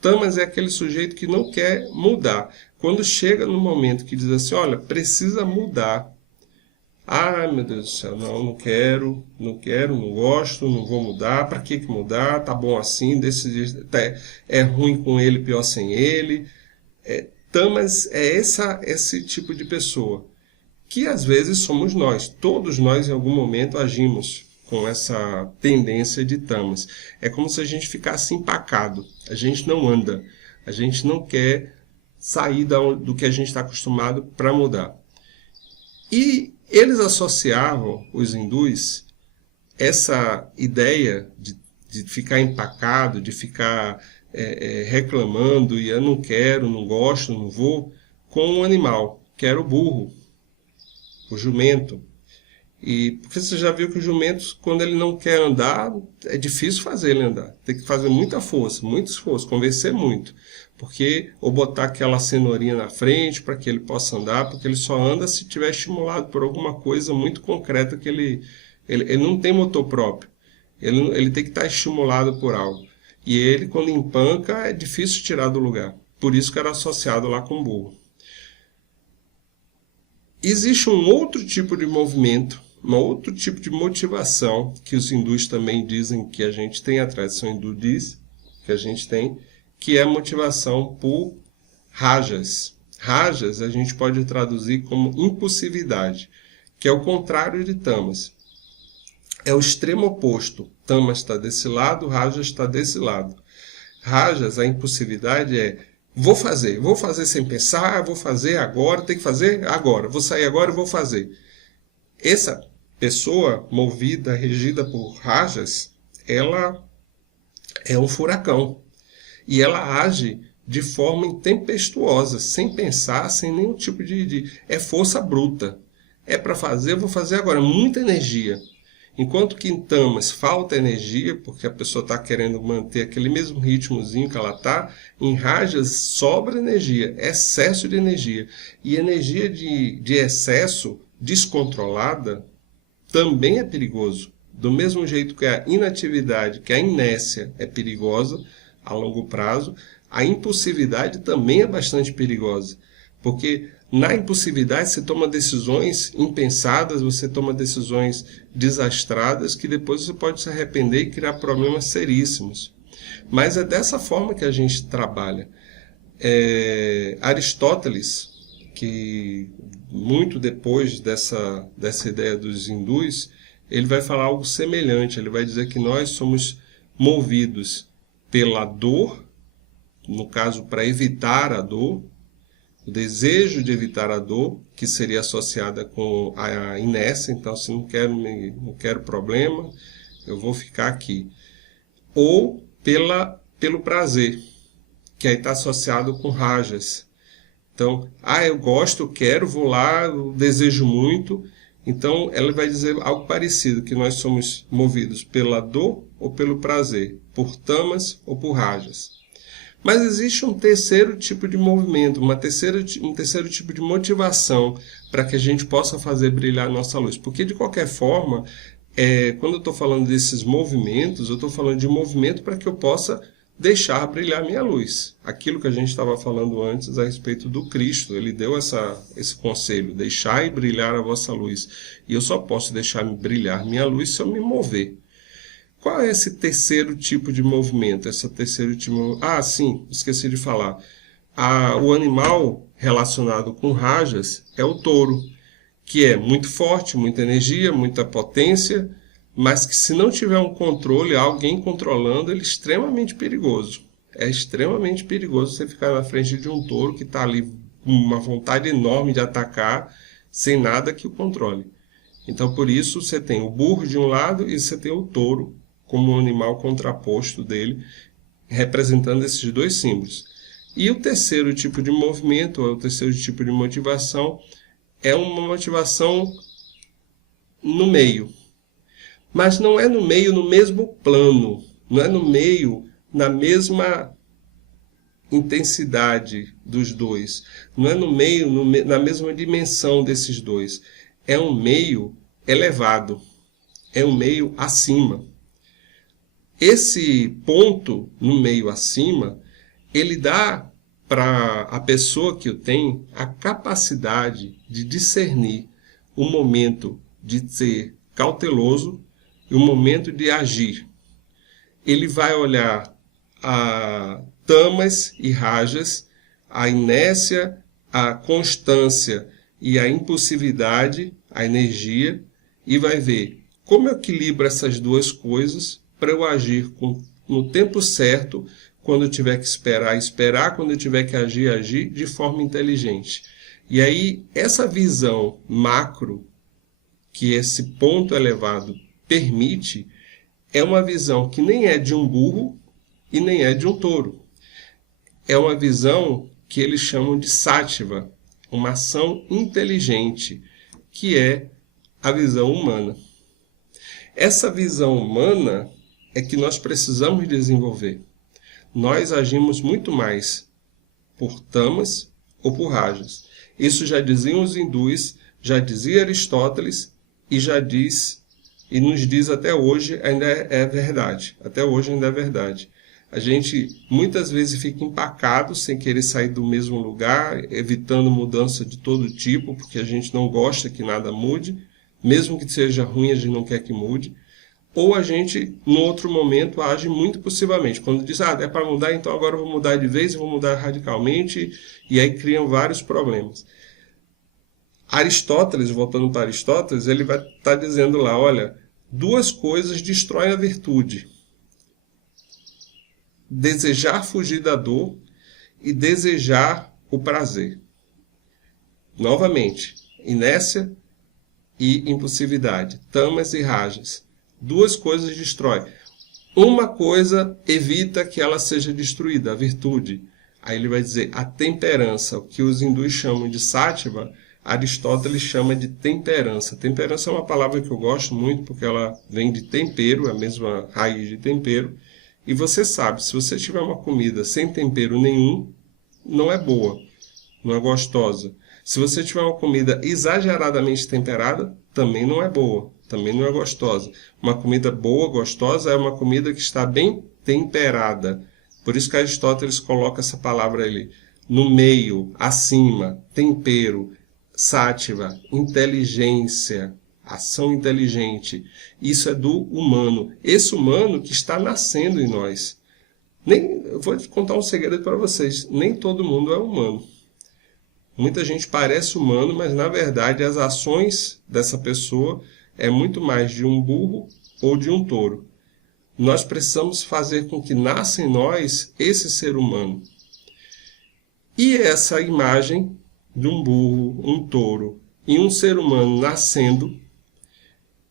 Tamas é aquele sujeito que não quer mudar. Quando chega no momento que diz assim, olha, precisa mudar. Ah, meu Deus do céu, não quero, não gosto, não vou mudar. Para que mudar? Tá bom assim, desse jeito, é ruim com ele, pior sem ele. Tamas é esse tipo de pessoa, que às vezes somos nós. Todos nós em algum momento agimos com essa tendência de tamas. É como se a gente ficasse empacado. A gente não anda. A gente não quer sair do que a gente está acostumado para mudar. E eles associavam, os hindus, essa ideia de ficar empacado, de ficar reclamando, e eu não quero, não gosto, não vou, com um animal, que era o burro, o jumento. E porque você já viu que o jumento, quando ele não quer andar, é difícil fazer ele andar. Tem que fazer muita força, muito esforço, convencer muito. Porque, ou botar aquela cenourinha na frente para que ele possa andar, porque ele só anda se tiver estimulado por alguma coisa muito concreta que ele não tem motor próprio. Ele tem que estar estimulado por algo. E ele, quando empanca, é difícil tirar do lugar. Por isso que era associado lá com o burro. Existe um outro tipo de movimento, um outro tipo de motivação que os hindus também dizem que a gente tem, a tradição hindu diz que a gente tem, que é a motivação por rajas. Rajas a gente pode traduzir como impulsividade, que é o contrário de tamas. É o extremo oposto. Tamas está desse lado, rajas está desse lado. Rajas, a impulsividade é vou fazer sem pensar, vou fazer agora, tem que fazer agora, vou sair agora e vou fazer. Essa pessoa movida, regida por rajas, ela é um furacão. E ela age de forma intempestuosa, sem pensar, sem nenhum tipo é força bruta. É para fazer, eu vou fazer agora, muita energia. Enquanto que em tamas falta energia, porque a pessoa está querendo manter aquele mesmo ritmozinho que ela está, em rajas sobra energia, excesso de energia. E energia de excesso descontrolada também é perigoso. Do mesmo jeito que a inatividade, que a inércia é perigosa a longo prazo, a impulsividade também é bastante perigosa. Porque na impulsividade você toma decisões impensadas, você toma decisões desastradas que depois você pode se arrepender e criar problemas seríssimos. Mas é dessa forma que a gente trabalha. Aristóteles, que muito depois dessa ideia dos hindus, ele vai falar algo semelhante. Ele vai dizer que nós somos movidos pela dor, no caso para evitar a dor, o desejo de evitar a dor, que seria associada com a inércia, então se não quero problema, eu vou ficar aqui. Ou pelo prazer, que aí está associado com rajas. Então, eu gosto, eu quero, vou lá, eu desejo muito. Então, ela vai dizer algo parecido, que nós somos movidos pela dor ou pelo prazer, por tamas ou por rajas. Mas existe um terceiro tipo de movimento, um terceiro tipo de motivação para que a gente possa fazer brilhar a nossa luz. Porque, de qualquer forma, Quando eu estou falando desses movimentos, eu estou falando de movimento para que eu possa deixar brilhar minha luz. Aquilo que a gente estava falando antes a respeito do Cristo, ele deu esse conselho, deixai brilhar a vossa luz. E eu só posso deixar brilhar minha luz se eu me mover. Qual é esse terceiro tipo de movimento? Sim, esqueci de falar. O animal relacionado com rajas é o touro, que é muito forte, muita energia, muita potência, mas que se não tiver um controle, alguém controlando, ele é extremamente perigoso. É extremamente perigoso você ficar na frente de um touro que está ali com uma vontade enorme de atacar, sem nada que o controle. Então, por isso, você tem o burro de um lado e você tem o touro como um animal contraposto dele, representando esses dois símbolos. E o terceiro tipo de movimento, ou o terceiro tipo de motivação, é uma motivação no meio. Mas não é no meio no mesmo plano, não é no meio na mesma intensidade dos dois, não é no meio na mesma dimensão desses dois. É um meio elevado, é um meio acima. Esse ponto no meio acima, ele dá para a pessoa que o tem a capacidade de discernir o momento de ser cauteloso e o momento de agir. Ele vai olhar a tamas e rajas, a inércia, a constância e a impulsividade, a energia, e vai ver como eu equilibro essas duas coisas para eu agir no tempo certo, quando eu tiver que esperar, quando eu tiver que agir de forma inteligente. E aí, essa visão macro, que esse ponto elevado permite, é uma visão que nem é de um burro e nem é de um touro. É uma visão que eles chamam de sátiva, uma ação inteligente, que é a visão humana. Essa visão humana é que nós precisamos desenvolver. Nós agimos muito mais por tamas ou por rajas. Isso já diziam os hindus, já dizia Aristóteles e nos diz até hoje ainda é verdade. Até hoje ainda é verdade. A gente muitas vezes fica empacado sem querer sair do mesmo lugar, evitando mudança de todo tipo, porque a gente não gosta que nada mude, mesmo que seja ruim, a gente não quer que mude. Ou a gente, no outro momento, age muito impulsivamente. Quando diz, é para mudar, então agora eu vou mudar de vez, eu vou mudar radicalmente, e aí criam vários problemas. Aristóteles, voltando para Aristóteles, ele vai estar dizendo lá, olha, duas coisas destroem a virtude. Desejar fugir da dor e desejar o prazer. Novamente, inércia e impulsividade, tamas e rajas. Duas coisas destrói. Uma coisa evita que ela seja destruída, a virtude. Aí ele vai dizer a temperança, o que os hindus chamam de sátiva, Aristóteles chama de temperança. Temperança é uma palavra que eu gosto muito porque ela vem de tempero, é a mesma raiz de tempero. E você sabe, se você tiver uma comida sem tempero nenhum, não é boa, não é gostosa. Se você tiver uma comida exageradamente temperada, também não é boa, também não é gostosa. Uma comida boa, gostosa, é uma comida que está bem temperada. Por isso que Aristóteles coloca essa palavra ali. No meio, acima, tempero, sátiva, inteligência, ação inteligente. Isso é do humano. Esse humano que está nascendo em nós. Eu vou contar um segredo para vocês. Nem todo mundo é humano. Muita gente parece humano, mas na verdade as ações dessa pessoa é muito mais de um burro ou de um touro. Nós precisamos fazer com que nasça em nós esse ser humano. E essa imagem de um burro, um touro e um ser humano nascendo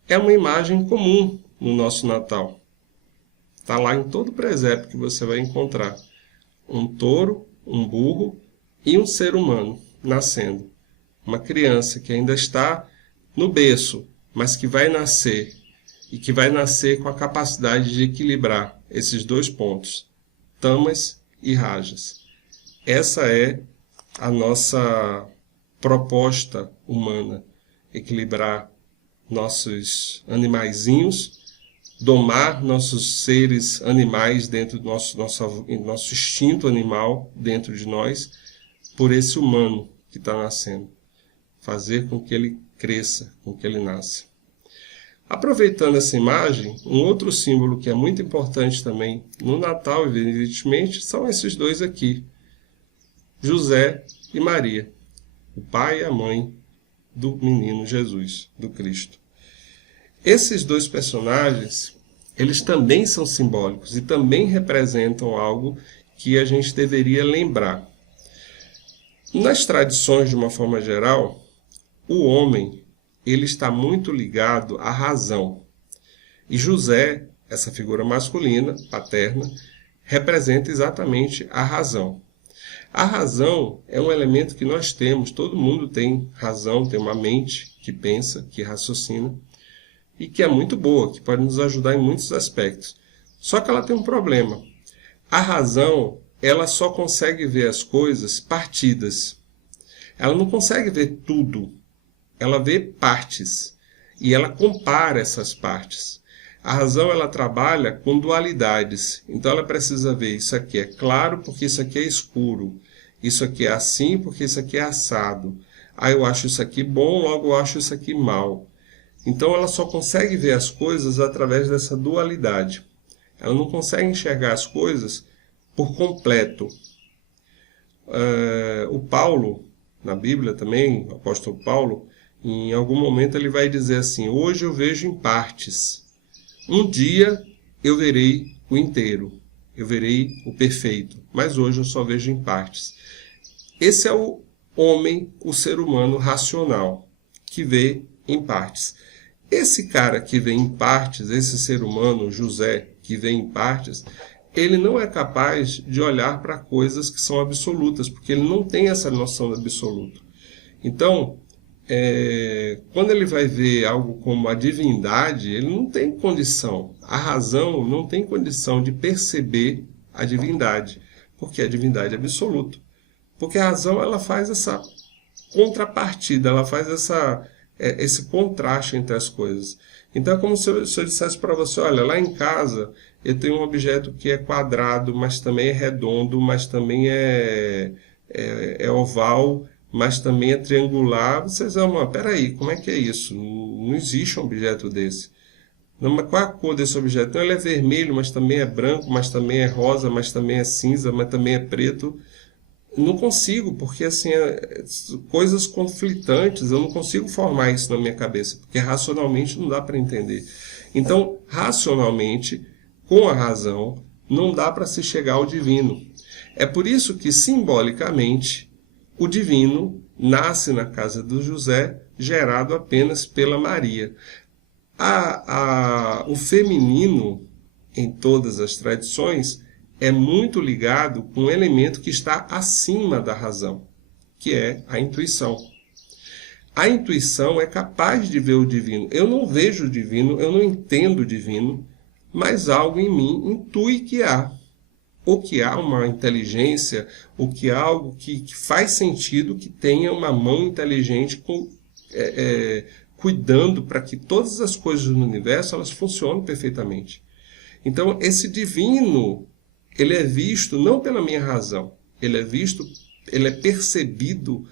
é uma imagem comum no nosso Natal. Está lá em todo presépio que você vai encontrar. Um touro, um burro e um ser humano nascendo. Uma criança que ainda está no berço, mas que vai nascer. E que vai nascer com a capacidade de equilibrar esses dois pontos, tamas e rajas. Essa é a nossa proposta humana, equilibrar nossos animaizinhos, domar nossos seres animais dentro do nosso instinto animal dentro de nós, por esse humano que está nascendo. Fazer com que ele cresça, com que ele nasça. Aproveitando essa imagem, um outro símbolo que é muito importante também no Natal, evidentemente, são esses dois aqui. José e Maria, o pai e a mãe do menino Jesus, do Cristo. Esses dois personagens, eles também são simbólicos e também representam algo que a gente deveria lembrar. Nas tradições, de uma forma geral, o homem ele está muito ligado à razão. E José, essa figura masculina, paterna, representa exatamente a razão. A razão é um elemento que nós temos, todo mundo tem razão, tem uma mente que pensa, que raciocina, e que é muito boa, que pode nos ajudar em muitos aspectos. Só que ela tem um problema. A razão, ela só consegue ver as coisas partidas. Ela não consegue ver tudo. Ela vê partes e ela compara essas partes. A razão ela trabalha com dualidades, então ela precisa ver isso aqui é claro porque isso aqui é escuro, isso aqui é assim porque isso aqui é assado. Eu acho isso aqui bom, logo eu acho isso aqui mal. Então ela só consegue ver as coisas através dessa dualidade. Ela não consegue enxergar as coisas por completo. O Paulo, na Bíblia também, o apóstolo Paulo, em algum momento ele vai dizer assim: hoje eu vejo em partes, um dia eu verei o inteiro, eu verei o perfeito, mas hoje eu só vejo em partes. Esse é o homem, o ser humano racional, que vê em partes. Esse cara que vê em partes, esse ser humano, José, que vê em partes, ele não é capaz de olhar para coisas que são absolutas, porque ele não tem essa noção de absoluto. Então, quando ele vai ver algo como a divindade, ele não tem condição, a razão não tem condição de perceber a divindade, porque a divindade é absoluta. Porque a razão ela faz essa contrapartida, ela faz esse contraste entre as coisas. Então é como se eu dissesse para você, olha, lá em casa eu tenho um objeto que é quadrado, mas também é redondo, mas também é oval, mas também é triangular. Vocês vão, peraí, como é que é isso? Não existe um objeto desse. Não, mas qual é a cor desse objeto? Não, ele é vermelho, mas também é branco, mas também é rosa, mas também é cinza, mas também é preto. Não consigo, porque assim, coisas conflitantes, eu não consigo formar isso na minha cabeça, porque racionalmente não dá para entender. Então, racionalmente, com a razão, não dá para se chegar ao divino. É por isso que, simbolicamente, o divino nasce na casa do José, gerado apenas pela Maria. O feminino, em todas as tradições, é muito ligado com um elemento que está acima da razão, que é a intuição. A intuição é capaz de ver o divino. Eu não vejo o divino, eu não entendo o divino, mas algo em mim intui que há. Ou que há uma inteligência, ou que há algo que faz sentido que tenha uma mão inteligente cuidando para que todas as coisas do universo elas funcionem perfeitamente. Então, esse divino, ele é visto não pela minha razão, ele é percebido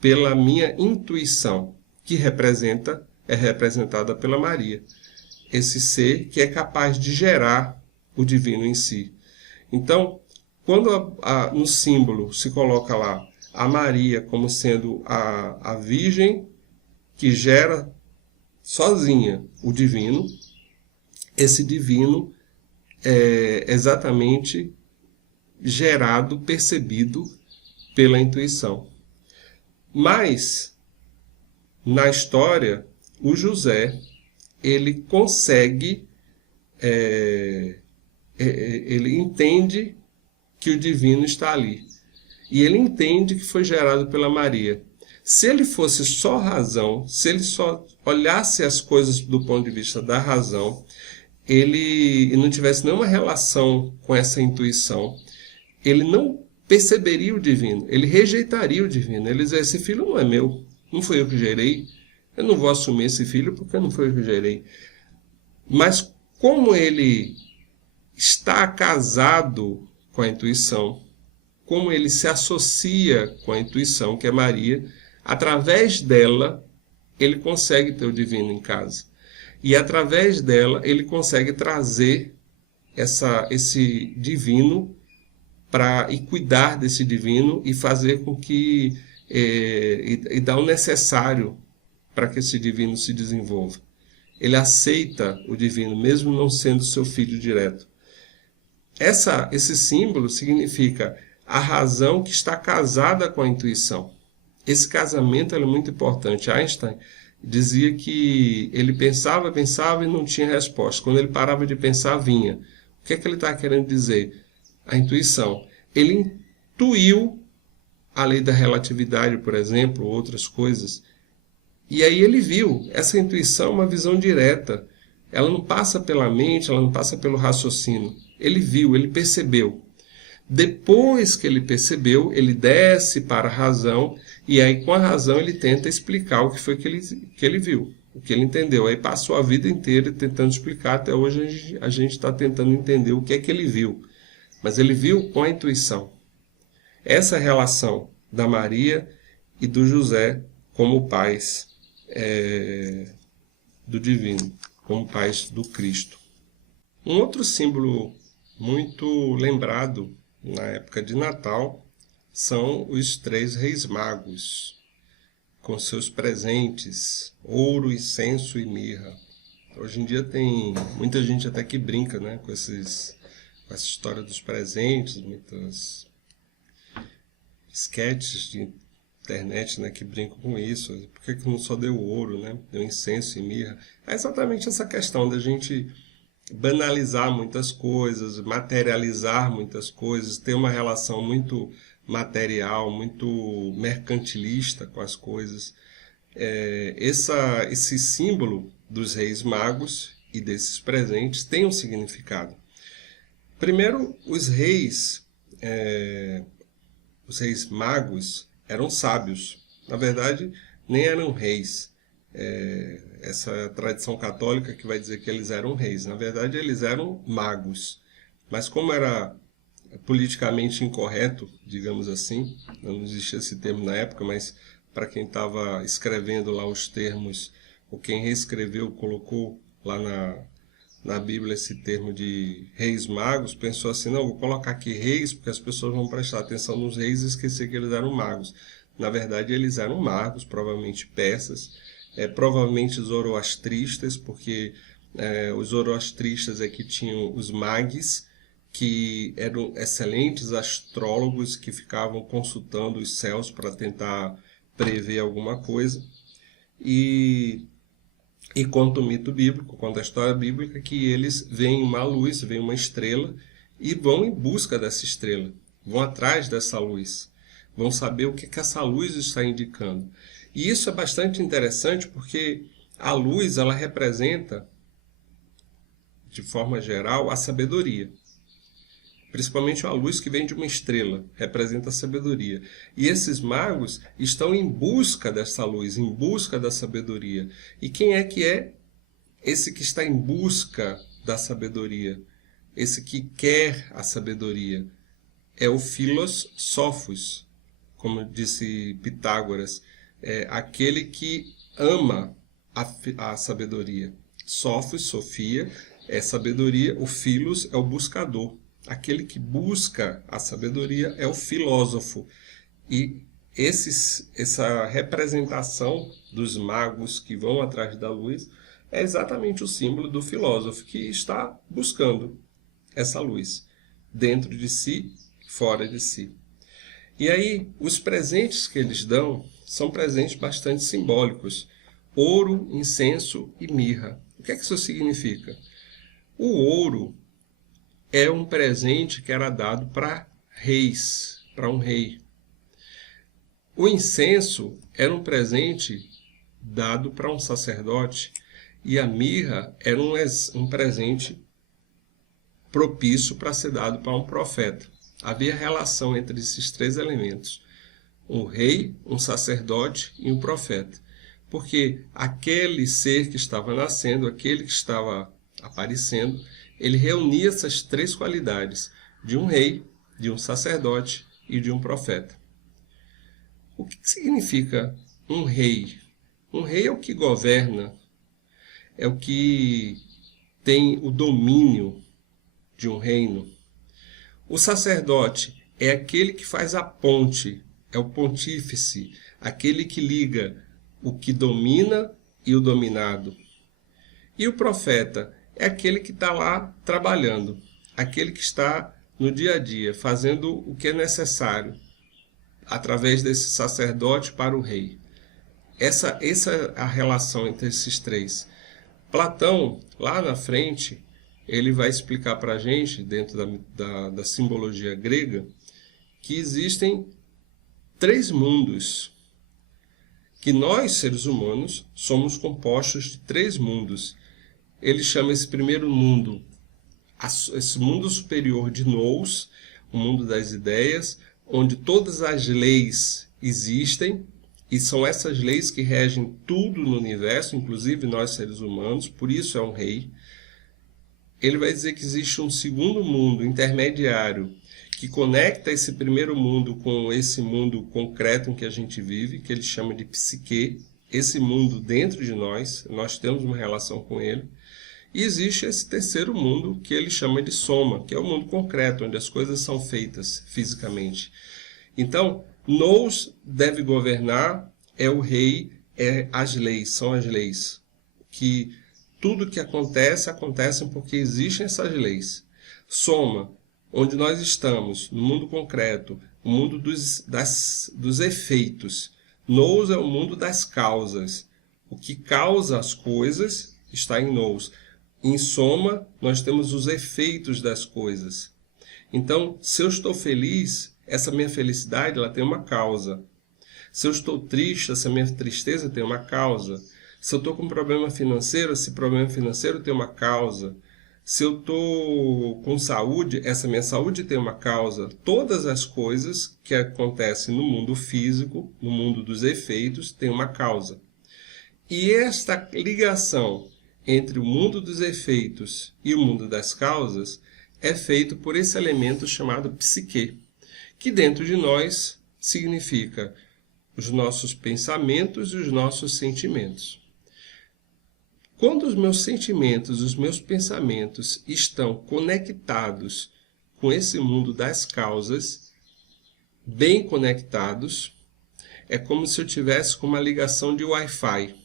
pela minha intuição, que é representada pela Maria. Esse ser que é capaz de gerar o divino em si. Então, quando no símbolo se coloca lá a Maria como sendo a Virgem que gera sozinha o divino, esse divino é exatamente gerado, percebido pela intuição. Mas, na história, o José, ele consegue, ele entende que o divino está ali. E ele entende que foi gerado pela Maria. Se ele fosse só razão, se ele só olhasse as coisas do ponto de vista da razão, ele não tivesse nenhuma relação com essa intuição, ele não perceberia o divino, ele rejeitaria o divino. Ele dizia, esse filho não é meu, não foi eu que gerei, Eu não vou assumir esse filho porque não foi eu que gerei. Mas como ele está casado com a intuição, como ele se associa com a intuição, que é Maria, através dela ele consegue ter o divino em casa. E através dela ele consegue trazer esse divino e cuidar desse divino e fazer com que e dar o necessário para que esse divino se desenvolva. Ele aceita o divino, mesmo não sendo seu filho direto. Esse símbolo significa a razão que está casada com a intuição. Esse casamento é muito importante. Einstein dizia que ele pensava e não tinha resposta. Quando ele parava de pensar, vinha. O que é que ele está querendo dizer? A intuição. Ele intuiu a lei da relatividade, por exemplo, outras coisas. E aí ele viu. Essa intuição é uma visão direta. Ela não passa pela mente, ela não passa pelo raciocínio. Ele viu, ele percebeu. Depois que ele percebeu, ele desce para a razão, e aí com a razão ele tenta explicar o que foi que ele viu, o que ele entendeu. Aí passou a vida inteira tentando explicar, até hoje a gente está tentando entender o que é que ele viu. Mas ele viu com a intuição. Essa relação da Maria e do José como pais do divino, como pais do Cristo. Um outro símbolo muito lembrado na época de Natal são os 3 reis magos, com seus presentes, ouro, incenso e mirra. Hoje em dia tem muita gente até que brinca, né, com essa história dos presentes, muitas sketches de internet, né, que brincam com isso. Por que não só deu ouro, né? Deu incenso e mirra? É exatamente essa questão da gente banalizar muitas coisas, materializar muitas coisas, ter uma relação muito material, muito mercantilista com as coisas. Esse símbolo dos reis magos e desses presentes tem um significado. Primeiro, os reis magos eram sábios. Na verdade, nem eram reis. Essa tradição católica que vai dizer que eles eram reis. Na verdade, eles eram magos. Mas como era politicamente incorreto, digamos assim, não existia esse termo na época, mas para quem estava escrevendo lá os termos, ou quem reescreveu, colocou lá na Bíblia esse termo de reis magos, pensou assim, não, vou colocar aqui reis, porque as pessoas vão prestar atenção nos reis e esquecer que eles eram magos. Na verdade, eles eram magos, provavelmente persas, provavelmente zoroastristas, porque os zoroastristas é que tinham os magis, que eram excelentes astrólogos que ficavam consultando os céus para tentar prever alguma coisa. E conta o mito bíblico, conta a história bíblica, que eles veem uma luz, veem uma estrela e vão em busca dessa estrela, vão atrás dessa luz, vão saber o que essa luz está indicando. E isso é bastante interessante porque a luz, ela representa, de forma geral, a sabedoria. Principalmente a luz que vem de uma estrela, representa a sabedoria. E esses magos estão em busca dessa luz, em busca da sabedoria. E quem é esse que está em busca da sabedoria? Esse que quer a sabedoria? É o Philos Sophos, como disse Pitágoras, é aquele que ama a sabedoria. Sophos, Sofia, é sabedoria. O Philos é o buscador. Aquele que busca a sabedoria é o filósofo. E essa representação dos magos que vão atrás da luz é exatamente o símbolo do filósofo que está buscando essa luz dentro de si, fora de si. E aí, os presentes que eles dão são presentes bastante simbólicos. Ouro, incenso e mirra. O que é que isso significa? O ouro é um presente que era dado para reis, para um rei. O incenso era um presente dado para um sacerdote. E a mirra era um presente propício para ser dado para um profeta. Havia relação entre esses 3 elementos. Um rei, um sacerdote e um profeta. porque aquele ser que estava nascendo, aquele que estava aparecendo, ele reunia essas três qualidades de um rei, de um sacerdote e de um profeta. O que significa um rei? Um rei é o que governa, é o que tem o domínio de um reino. O sacerdote é aquele que faz a ponte, é o pontífice, aquele que liga o que domina e o dominado. E o profeta é aquele que está lá trabalhando, aquele que está no dia a dia, fazendo o que é necessário, através desse sacerdote para o rei. Essa é a relação entre esses três. Platão, lá na frente, ele vai explicar para a gente, dentro da simbologia grega, que existem três mundos, que nós, seres humanos, somos compostos de três mundos. Ele chama esse primeiro mundo, esse mundo superior de Nous, o mundo das ideias, onde todas as leis existem, e são essas leis que regem tudo no universo, inclusive nós seres humanos, por isso é um rei. Ele vai dizer que existe um segundo mundo intermediário que conecta esse primeiro mundo com esse mundo concreto em que a gente vive, que ele chama de psique, esse mundo dentro de nós temos uma relação com ele. E existe esse terceiro mundo que ele chama de soma, que é o mundo concreto, onde as coisas são feitas fisicamente. Então, Nous deve governar, é o rei, é as leis, são as leis. Que tudo que acontece porque existem essas leis. Soma, onde nós estamos, no mundo concreto, o mundo dos efeitos. Nous é o mundo das causas. O que causa as coisas está em Nous. Em soma, nós temos os efeitos das coisas. Então, se eu estou feliz, essa minha felicidade ela tem uma causa. Se eu estou triste, essa minha tristeza tem uma causa. Se eu estou com um problema financeiro, esse problema financeiro tem uma causa. Se eu estou com saúde, essa minha saúde tem uma causa. Todas as coisas que acontecem no mundo físico, no mundo dos efeitos, tem uma causa. E esta ligação entre o mundo dos efeitos e o mundo das causas é feito por esse elemento chamado psique, que dentro de nós significa os nossos pensamentos e os nossos sentimentos. Quando os meus sentimentos, os meus pensamentos estão conectados com esse mundo das causas, bem conectados, é como se eu tivesse com uma ligação de Wi-Fi.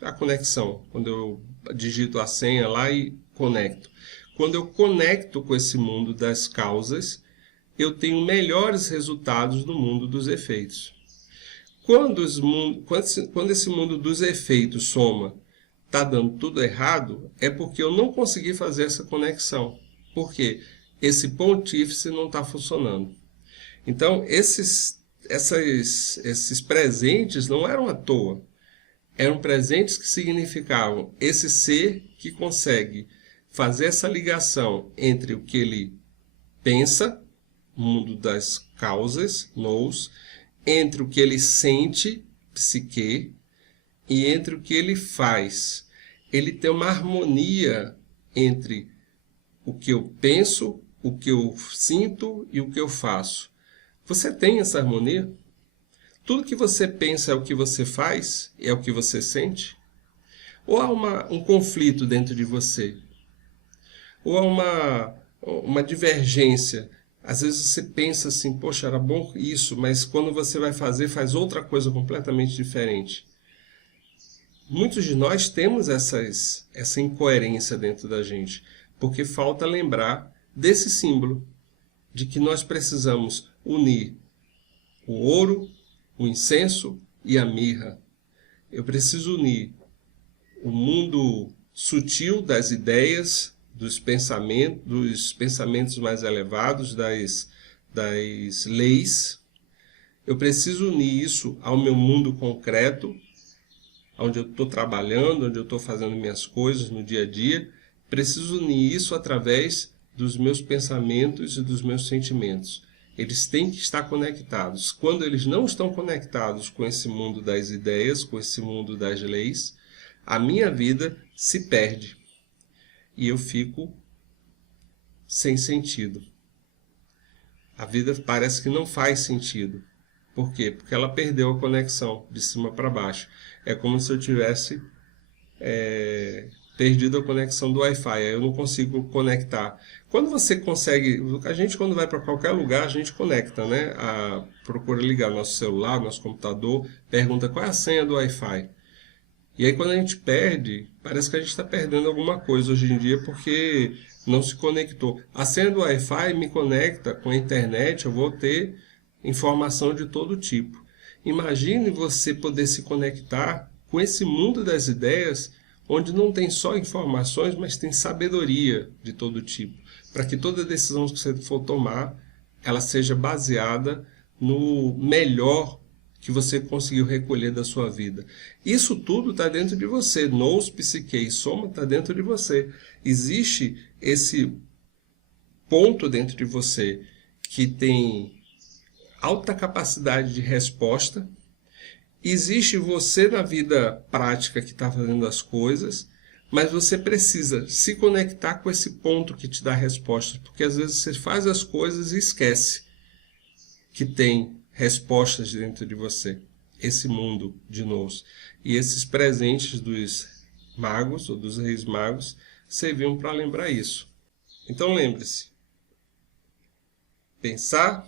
A conexão, quando eu digito a senha lá e conecto. Quando eu conecto com esse mundo das causas, eu tenho melhores resultados no mundo dos efeitos. Quando esse mundo dos efeitos soma, está dando tudo errado, é porque eu não consegui fazer essa conexão. Porque esse pontífice não está funcionando. Então, esses presentes não eram à toa. Eram presentes que significavam esse ser que consegue fazer essa ligação entre o que ele pensa, mundo das causas, Nous, entre o que ele sente, psique, e entre o que ele faz. Ele tem uma harmonia entre o que eu penso, o que eu sinto e o que eu faço. Você tem essa harmonia? Tudo que você pensa é o que você faz? É o que você sente? Ou há um conflito dentro de você? Ou há uma divergência? Às vezes você pensa assim, poxa, era bom isso, mas quando você vai fazer, faz outra coisa completamente diferente. Muitos de nós temos essa incoerência dentro da gente, porque falta lembrar desse símbolo, de que nós precisamos unir o ouro, o incenso e a mirra. Eu preciso unir o mundo sutil das ideias, dos pensamentos mais elevados, das leis. Eu preciso unir isso ao meu mundo concreto, onde eu estou trabalhando, onde eu estou fazendo minhas coisas no dia a dia. Preciso unir isso através dos meus pensamentos e dos meus sentimentos. Eles têm que estar conectados. Quando eles não estão conectados com esse mundo das ideias, com esse mundo das leis, a minha vida se perde. E eu fico sem sentido. A vida parece que não faz sentido. Por quê? Porque ela perdeu a conexão de cima para baixo. É como se eu tivesse perdido a conexão do Wi-Fi. Aí eu não consigo conectar. Quando você consegue... A gente, quando vai para qualquer lugar, a gente conecta, né? Procura ligar nosso celular, nosso computador, pergunta qual é a senha do Wi-Fi. E aí quando a gente perde, parece que a gente está perdendo alguma coisa hoje em dia, porque não se conectou. A senha do Wi-Fi me conecta com a internet, eu vou ter informação de todo tipo. Imagine você poder se conectar com esse mundo das ideias, onde não tem só informações, mas tem sabedoria de todo tipo, para que toda decisão que você for tomar, ela seja baseada no melhor que você conseguiu recolher da sua vida. Isso tudo está dentro de você. Nous, psique e soma está dentro de você. Existe esse ponto dentro de você que tem alta capacidade de resposta. Existe você na vida prática que está fazendo as coisas, mas você precisa se conectar com esse ponto que te dá respostas, porque às vezes você faz as coisas e esquece que tem respostas dentro de você, esse mundo de nós. E esses presentes dos magos, ou dos reis magos, serviam para lembrar isso. Então lembre-se, pensar,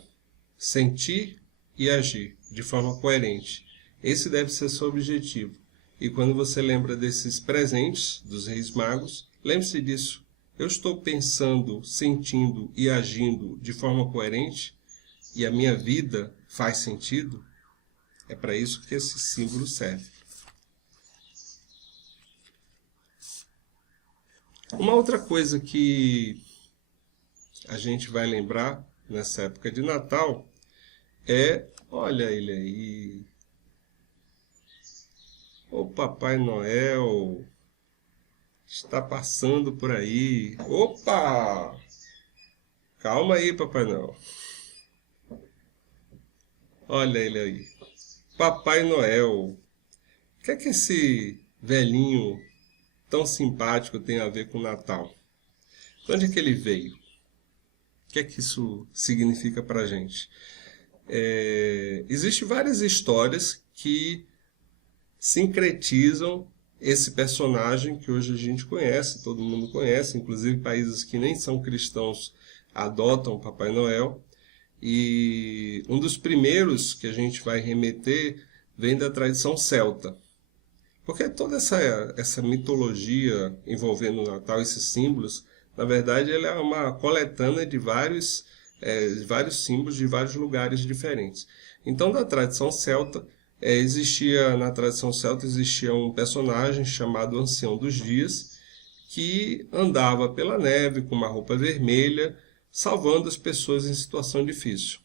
sentir e agir de forma coerente. Esse deve ser seu objetivo. E quando você lembra desses presentes dos reis magos, lembre-se disso. Eu estou pensando, sentindo e agindo de forma coerente, e a minha vida faz sentido. É para isso que esse símbolo serve. Uma outra coisa que a gente vai lembrar nessa época de Natal é, olha ele aí, o Papai Noel está passando por aí. Opa! Calma aí, Papai Noel. Olha ele aí. Papai Noel. O que é que esse velhinho tão simpático tem a ver com o Natal? De onde é que ele veio? O que é que isso significa para a gente? Existem várias histórias que sincretizam esse personagem que hoje a gente conhece, todo mundo conhece, inclusive países que nem são cristãos adotam o Papai Noel. E um dos primeiros que a gente vai remeter vem da tradição celta. Porque toda essa mitologia envolvendo o Natal, esses símbolos, na verdade, ele é uma coletânea de vários símbolos de vários lugares diferentes. Então, da tradição celta, na tradição celta existia um personagem chamado Ancião dos Dias, que andava pela neve com uma roupa vermelha, salvando as pessoas em situação difícil.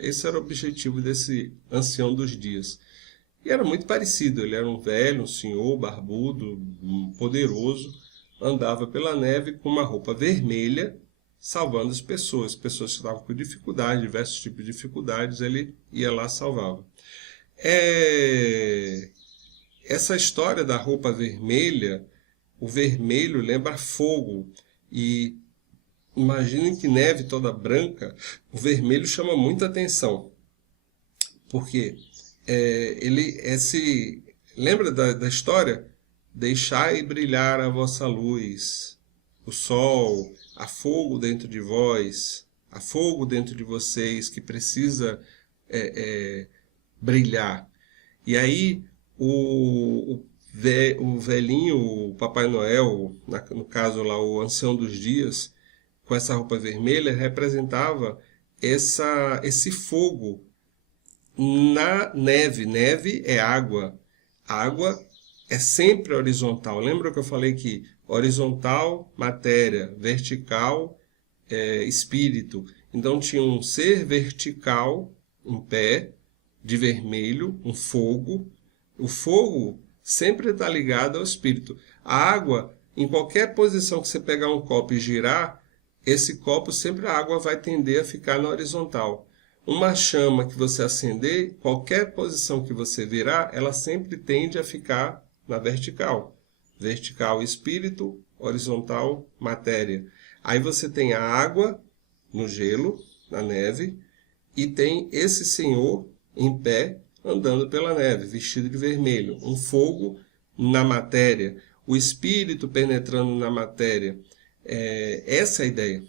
Esse era o objetivo desse Ancião dos Dias. E era muito parecido, ele era um velho, um senhor barbudo, poderoso, andava pela neve com uma roupa vermelha, salvando as pessoas que estavam com dificuldade, diversos tipos de dificuldades, ele ia lá e salvava. Essa história da roupa vermelha, o vermelho lembra fogo, e imaginem que neve toda branca, o vermelho chama muita atenção. Porque lembra da história? Deixai brilhar a vossa luz, o sol, há fogo dentro de vós, há fogo dentro de vocês que precisa brilhar. E aí o velhinho, o Papai Noel, no caso lá o Ancião dos Dias, com essa roupa vermelha, representava esse fogo na neve. Neve é água. Água é sempre horizontal. Lembra que eu falei que horizontal, matéria, vertical, espírito. Então tinha um ser vertical em pé, de vermelho, um fogo. O fogo sempre está ligado ao espírito. A água, em qualquer posição que você pegar um copo e girar, esse copo sempre a água vai tender a ficar na horizontal. uma chama que você acender, qualquer posição que você virar, ela sempre tende a ficar na vertical. Vertical, espírito, horizontal, matéria. Aí você tem a água no gelo, na neve, e tem esse senhor em pé, andando pela neve, vestido de vermelho. Um fogo na matéria, o espírito penetrando na matéria. Essa é a ideia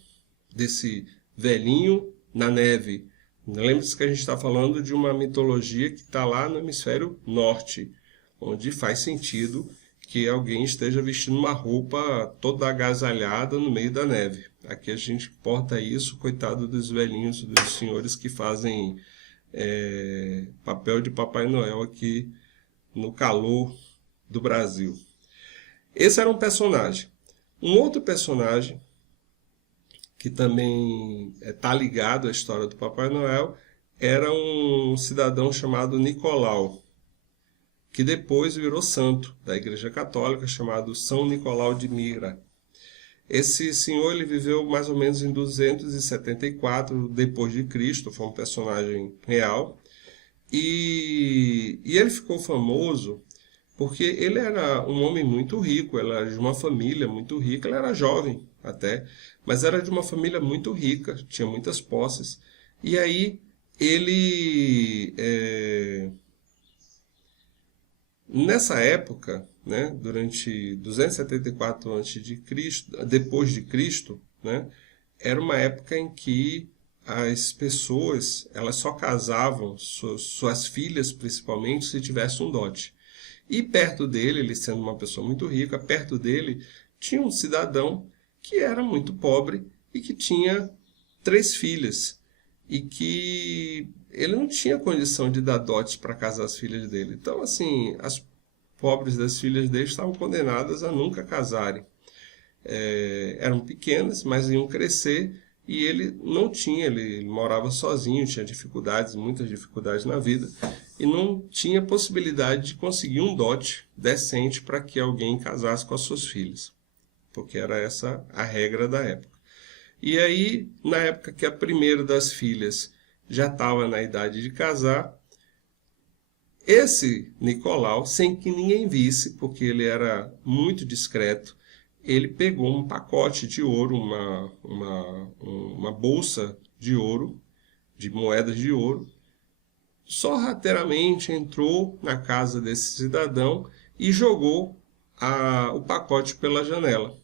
desse velhinho na neve. Lembre-se que a gente está falando de uma mitologia que está lá no hemisfério norte, onde faz sentido que alguém esteja vestindo uma roupa toda agasalhada no meio da neve. Aqui a gente porta isso, coitado dos velhinhos, dos senhores que fazem papel de Papai Noel aqui no calor do Brasil. Esse era um personagem. Um outro personagem que também está ligado à história do Papai Noel era um cidadão chamado Nicolau, que depois virou santo da Igreja Católica, chamado São Nicolau de Myra. Esse senhor ele viveu mais ou menos em 274 depois de Cristo, foi um personagem real, e ele ficou famoso porque ele era um homem muito rico, ele era de uma família muito rica, ele era jovem até, mas era de uma família muito rica, tinha muitas posses, e aí ele, nessa época, né, durante 274 a.C., depois de Cristo, né, era uma época em que as pessoas elas só casavam, suas filhas principalmente, se tivesse um dote. E perto dele, ele sendo uma pessoa muito rica, perto dele tinha um cidadão que era muito pobre e que tinha 3 filhas. E que ele não tinha condição de dar dotes para casar as filhas dele. Então, assim, as pobres das filhas dele estavam condenadas a nunca casarem. Eram pequenas, mas iam crescer e ele não tinha, ele morava sozinho, tinha dificuldades, muitas dificuldades na vida, e não tinha possibilidade de conseguir um dote decente para que alguém casasse com as suas filhas, porque era essa a regra da época. E aí, na época que a primeira das filhas já estava na idade de casar, esse Nicolau, sem que ninguém visse, porque ele era muito discreto, ele pegou um pacote de ouro, uma bolsa de ouro, de moedas de ouro, sorrateiramente entrou na casa desse cidadão e jogou o pacote pela janela.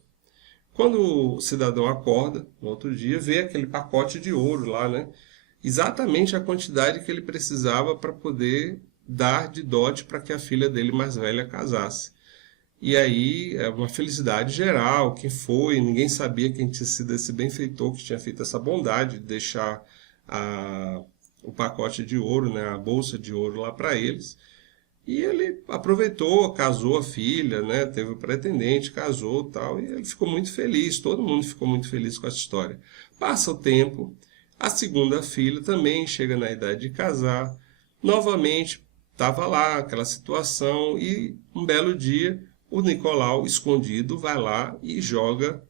Quando o cidadão acorda, no outro dia, vê aquele pacote de ouro lá, né? Exatamente a quantidade que ele precisava para poder dar de dote para que a filha dele mais velha casasse. E aí, é uma felicidade geral, quem foi, ninguém sabia quem tinha sido esse benfeitor que tinha feito essa bondade de deixar o pacote de ouro, né, a bolsa de ouro lá para eles. E ele aproveitou, casou a filha, né, teve o pretendente, casou e tal, e ele ficou muito feliz, todo mundo ficou muito feliz com essa história. Passa o tempo, a segunda filha também chega na idade de casar, novamente estava lá aquela situação e um belo dia o Nicolau, escondido, vai lá e joga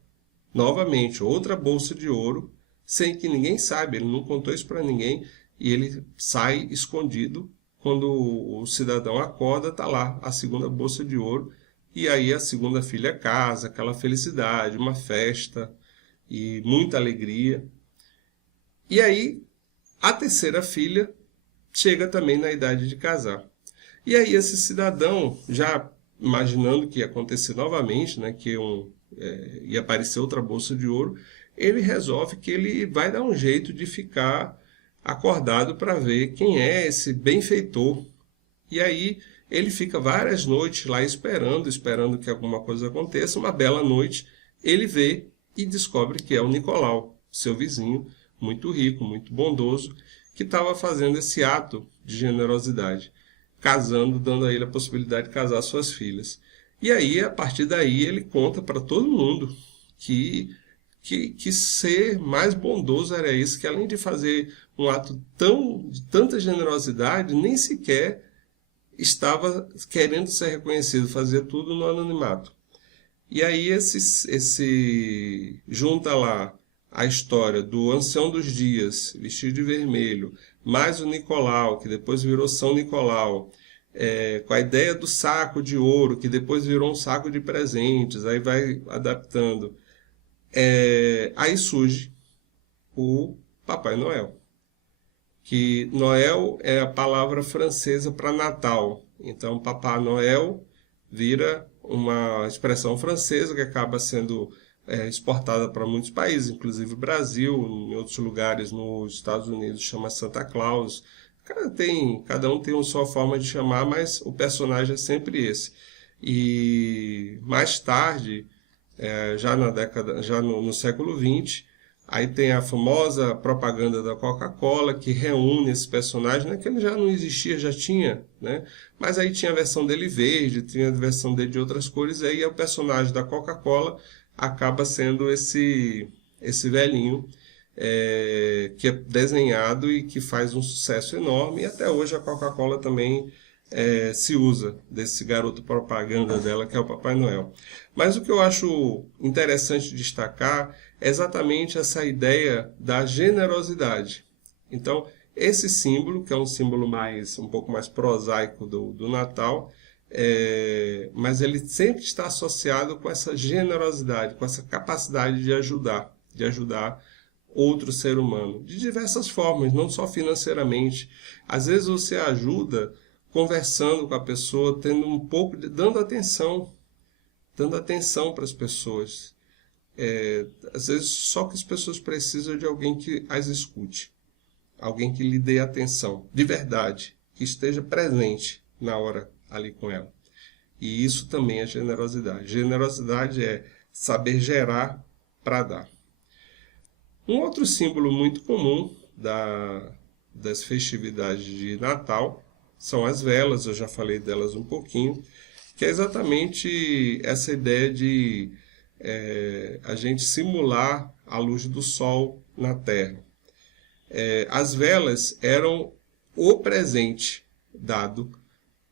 novamente outra bolsa de ouro, sem que ninguém saiba, ele não contou isso para ninguém, e ele sai escondido. Quando o cidadão acorda, está lá a segunda bolsa de ouro, e aí a segunda filha casa, aquela felicidade, uma festa e muita alegria. E aí a terceira filha chega também na idade de casar. E aí esse cidadão, já imaginando que ia acontecer novamente, né, que ia aparecer outra bolsa de ouro, ele resolve que ele vai dar um jeito de ficar acordado para ver quem é esse benfeitor. E aí ele fica várias noites lá esperando que alguma coisa aconteça. Uma bela noite ele vê e descobre que é o Nicolau, seu vizinho, muito rico, muito bondoso, que estava fazendo esse ato de generosidade, casando, dando a ele a possibilidade de casar suas filhas. E aí, a partir daí, ele conta para todo mundo que ser mais bondoso era isso, que além de fazer um ato de tanta generosidade, nem sequer estava querendo ser reconhecido, fazia tudo no anonimato. E aí esse junta lá a história do Ancião dos Dias, vestido de vermelho, mais o Nicolau, que depois virou São Nicolau, com a ideia do saco de ouro, que depois virou um saco de presentes, aí vai adaptando. Aí surge o Papai Noel, que Noel é a palavra francesa para Natal. Então, Papai Noel vira uma expressão francesa que acaba sendo exportada para muitos países, inclusive Brasil, em outros lugares nos Estados Unidos chama Santa Claus. Cada um tem uma sua forma de chamar, mas o personagem é sempre esse. E mais tarde, já no século XX, aí tem a famosa propaganda da Coca-Cola, que reúne esse personagem, né, que ele já não existia, já tinha, né? Mas aí tinha a versão dele verde, tinha a versão dele de outras cores, e aí o personagem da Coca-Cola acaba sendo esse velhinho, que é desenhado e que faz um sucesso enorme, e até hoje a Coca-Cola também se usa desse garoto propaganda dela, que é o Papai Noel. Mas o que eu acho interessante destacar é exatamente essa ideia da generosidade. Então, esse símbolo, que é um símbolo um pouco mais prosaico do Natal, mas ele sempre está associado com essa generosidade, com essa capacidade de ajudar outro ser humano, de diversas formas, não só financeiramente. Às vezes você ajuda conversando com a pessoa, tendo um pouco dando atenção para as pessoas. Às vezes só que as pessoas precisam de alguém que as escute, alguém que lhe dê atenção, de verdade, que esteja presente na hora ali com ela. E isso também é generosidade. Generosidade é saber gerar para dar. Um outro símbolo muito comum das festividades de Natal são as velas, eu já falei delas um pouquinho, que é exatamente essa ideia de a gente simular a luz do sol na Terra. As velas eram o presente dado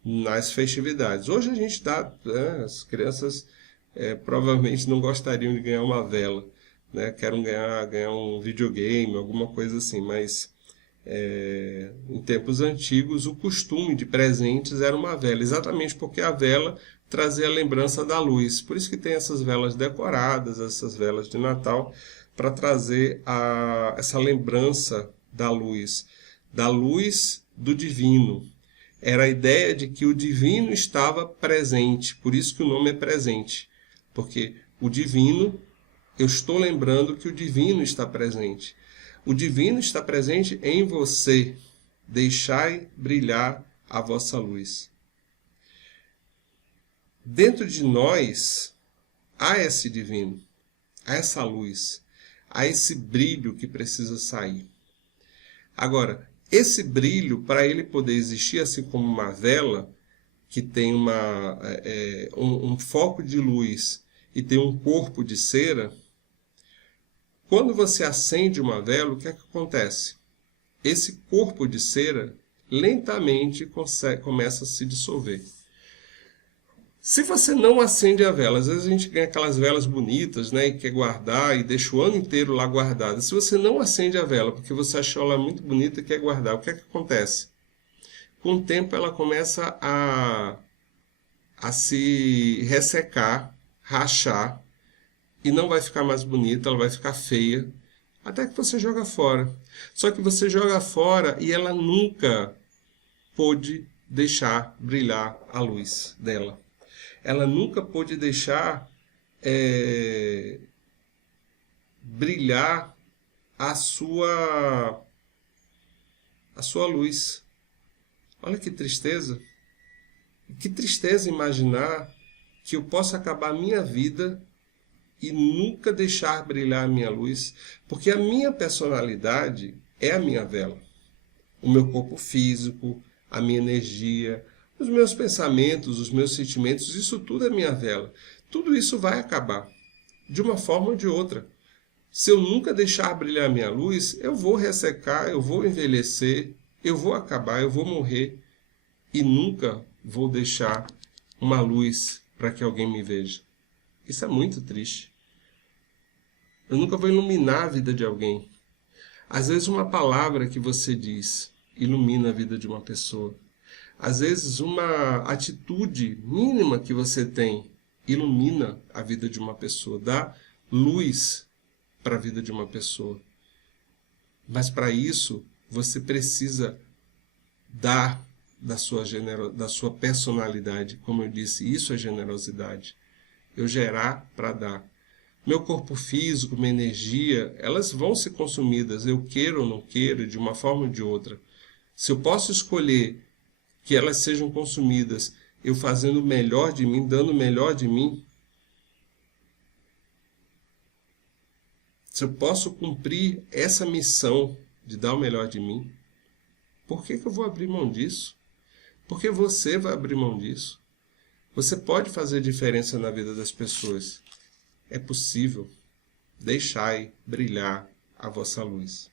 nas festividades. Hoje a gente dá, né, as crianças provavelmente não gostariam de ganhar uma vela, né, querem ganhar um videogame, alguma coisa assim, mas em tempos antigos o costume de presentes era uma vela, exatamente porque a vela trazia a lembrança da luz. Por isso que tem essas velas decoradas, essas velas de Natal, para trazer essa lembrança da luz do divino. Era a ideia de que o divino estava presente, por isso que o nome é presente, porque o divino, eu estou lembrando que o divino está presente. O divino está presente em você. Deixai brilhar a vossa luz. Dentro de nós há esse divino, há essa luz, há esse brilho que precisa sair. Agora, esse brilho, para ele poder existir, assim como uma vela, que tem um foco de luz e tem um corpo de cera, quando você acende uma vela, o que é que acontece? Esse corpo de cera lentamente começa a se dissolver. Se você não acende a vela, às vezes a gente ganha aquelas velas bonitas, né, e quer guardar e deixa o ano inteiro lá guardada. Se você não acende a vela porque você achou ela muito bonita e quer guardar, o que é que acontece? Com o tempo ela começa a se ressecar, rachar, e não vai ficar mais bonita, ela vai ficar feia, até que você joga fora. Só que você joga fora e ela nunca pôde deixar brilhar a luz dela. Ela nunca pôde deixar brilhar a sua luz. Olha que tristeza. Que tristeza imaginar que eu possa acabar a minha vida e nunca deixar brilhar a minha luz, porque a minha personalidade é a minha vela. O meu corpo físico, a minha energia, os meus pensamentos, os meus sentimentos, isso tudo é minha vela. Tudo isso vai acabar, de uma forma ou de outra. Se eu nunca deixar brilhar a minha luz, eu vou ressecar, eu vou envelhecer, eu vou acabar, eu vou morrer e nunca vou deixar uma luz para que alguém me veja. Isso é muito triste. Eu nunca vou iluminar a vida de alguém. Às vezes uma palavra que você diz ilumina a vida de uma pessoa. Às vezes uma atitude mínima que você tem ilumina a vida de uma pessoa, dá luz para a vida de uma pessoa. Mas para isso, você precisa dar da sua personalidade. Como eu disse, isso é generosidade. Eu gerar para dar. Meu corpo físico, minha energia, elas vão ser consumidas, eu queira ou não queira, de uma forma ou de outra. Se eu posso escolher que elas sejam consumidas, eu fazendo o melhor de mim, dando o melhor de mim, se eu posso cumprir essa missão de dar o melhor de mim, por que eu vou abrir mão disso? Porque você vai abrir mão disso. Você pode fazer diferença na vida das pessoas. É possível. Deixai brilhar a vossa luz.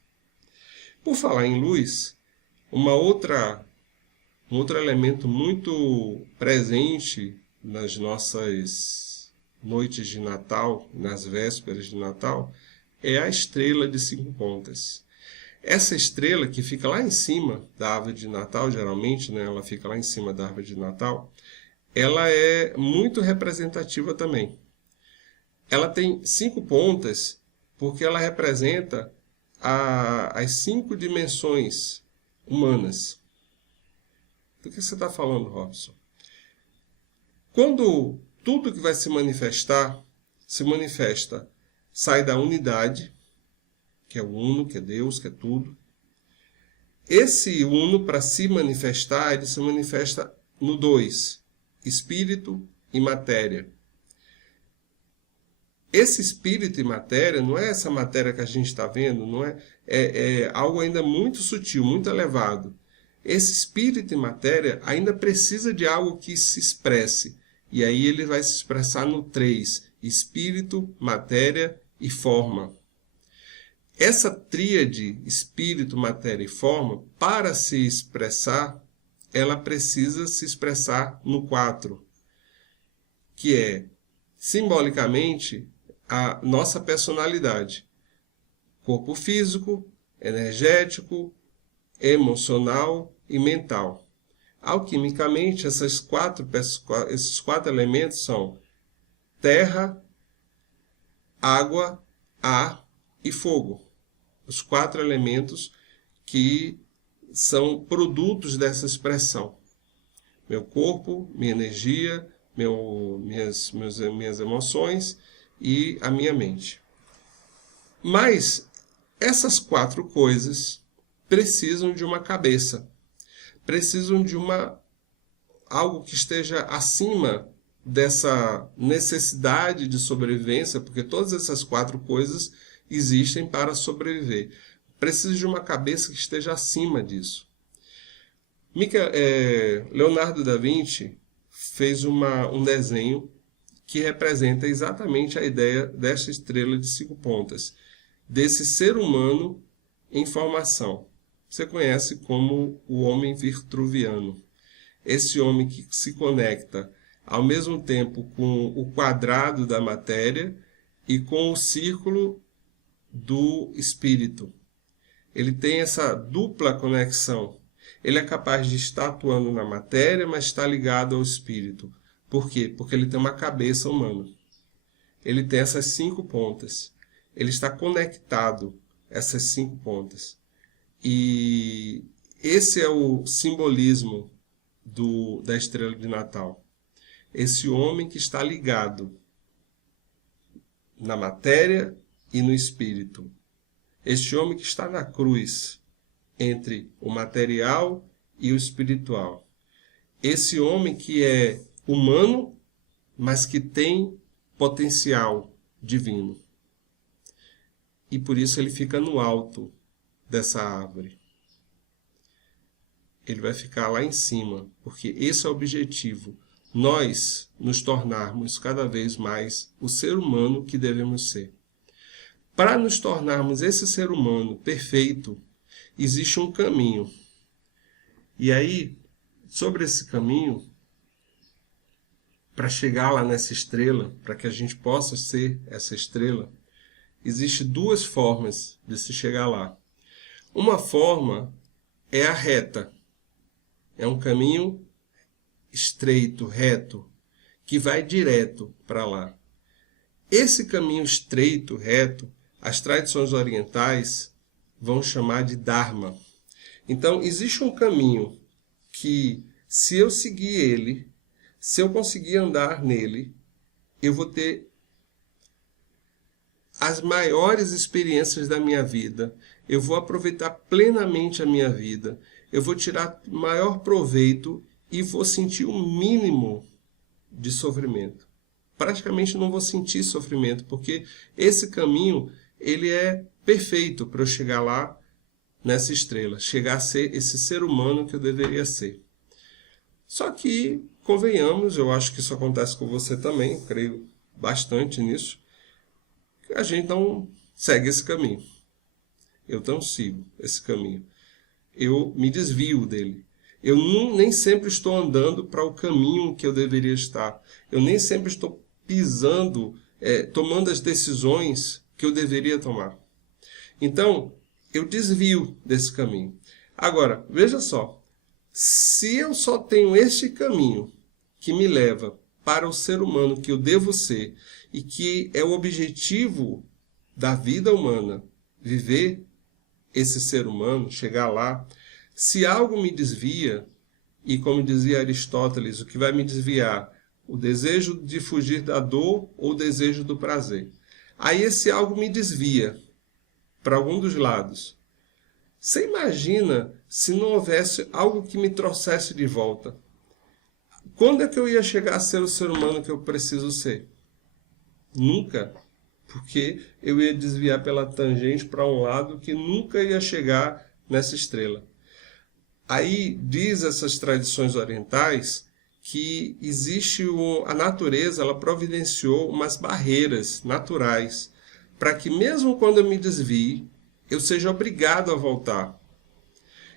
Por falar em luz, um outro elemento muito presente nas nossas noites de Natal, nas vésperas de Natal, é a estrela de 5 pontas. Essa estrela que fica lá em cima da árvore de Natal, geralmente, né, ela fica lá em cima da árvore de Natal, ela é muito representativa também. Ela tem 5 pontas porque ela representa as 5 dimensões humanas. Do que você está falando, Robson? Quando tudo que vai se manifesta, sai da unidade, que é o uno, que é Deus, que é tudo. Esse uno, para se manifestar, ele se manifesta no 2, espírito e matéria. Esse espírito e matéria não é essa matéria que a gente está vendo, não é algo ainda muito sutil, muito elevado. Esse espírito e matéria ainda precisa de algo que se expresse. E aí ele vai se expressar no 3, espírito, matéria e forma. Essa tríade, espírito, matéria e forma, para se expressar, ela precisa se expressar no 4, que é, simbolicamente, a nossa personalidade. Corpo físico, energético, emocional e mental. Alquimicamente, esses quatro elementos são terra, água, ar e fogo. Os 4 elementos que são produtos dessa expressão. Meu corpo, minha energia, minhas emoções e a minha mente. Mas essas 4 coisas precisam de uma cabeça, precisam de algo que esteja acima dessa necessidade de sobrevivência, porque todas essas 4 coisas existem para sobreviver. Precisa de uma cabeça que esteja acima disso. Leonardo da Vinci fez um desenho que representa exatamente a ideia dessa estrela de 5 pontas, desse ser humano em formação. Você conhece como o homem vitruviano. Esse homem que se conecta ao mesmo tempo com o quadrado da matéria e com o círculo do espírito. Ele tem essa dupla conexão. Ele é capaz de estar atuando na matéria, mas está ligado ao espírito. Por quê? Porque ele tem uma cabeça humana. Ele tem essas 5 pontas. Ele está conectado a essas 5 pontas. E esse é o simbolismo da estrela de Natal. Esse homem que está ligado na matéria e no espírito. Este homem que está na cruz, entre o material e o espiritual. Esse homem que é humano, mas que tem potencial divino. E por isso ele fica no alto dessa árvore. Ele vai ficar lá em cima, porque esse é o objetivo. Nós nos tornarmos cada vez mais o ser humano que devemos ser. Para nos tornarmos esse ser humano perfeito, existe um caminho. E aí, sobre esse caminho, para chegar lá nessa estrela, para que a gente possa ser essa estrela, existem duas formas de se chegar lá. Uma forma é a reta. É um caminho estreito, reto, que vai direto para lá. Esse caminho estreito, reto, as tradições orientais vão chamar de Dharma. Então, existe um caminho que, se eu seguir ele, se eu conseguir andar nele, eu vou ter as maiores experiências da minha vida, eu vou aproveitar plenamente a minha vida, eu vou tirar maior proveito e vou sentir o mínimo de sofrimento. Praticamente não vou sentir sofrimento, porque esse caminho ele é perfeito para eu chegar lá nessa estrela, chegar a ser esse ser humano que eu deveria ser. Só que, convenhamos, eu acho que isso acontece com você também, creio bastante nisso, que a gente não segue esse caminho. Eu não sigo esse caminho. Eu me desvio dele. Eu nem sempre estou andando para o caminho que eu deveria estar. Eu nem sempre estou pisando, tomando as decisões que eu deveria tomar. Então, eu desvio desse caminho. Agora, veja só. Se eu só tenho este caminho que me leva para o ser humano que eu devo ser e que é o objetivo da vida humana, viver esse ser humano, chegar lá, se algo me desvia, e como dizia Aristóteles, o que vai me desviar? O desejo de fugir da dor ou o desejo do prazer. Aí esse algo me desvia para algum dos lados. Você imagina se não houvesse algo que me trouxesse de volta? Quando é que eu ia chegar a ser o ser humano que eu preciso ser? Nunca. Porque eu ia desviar pela tangente para um lado que nunca ia chegar nessa estrela. Aí diz essas tradições orientais que existe a natureza, ela providenciou umas barreiras naturais para que mesmo quando eu me desvie, eu seja obrigado a voltar.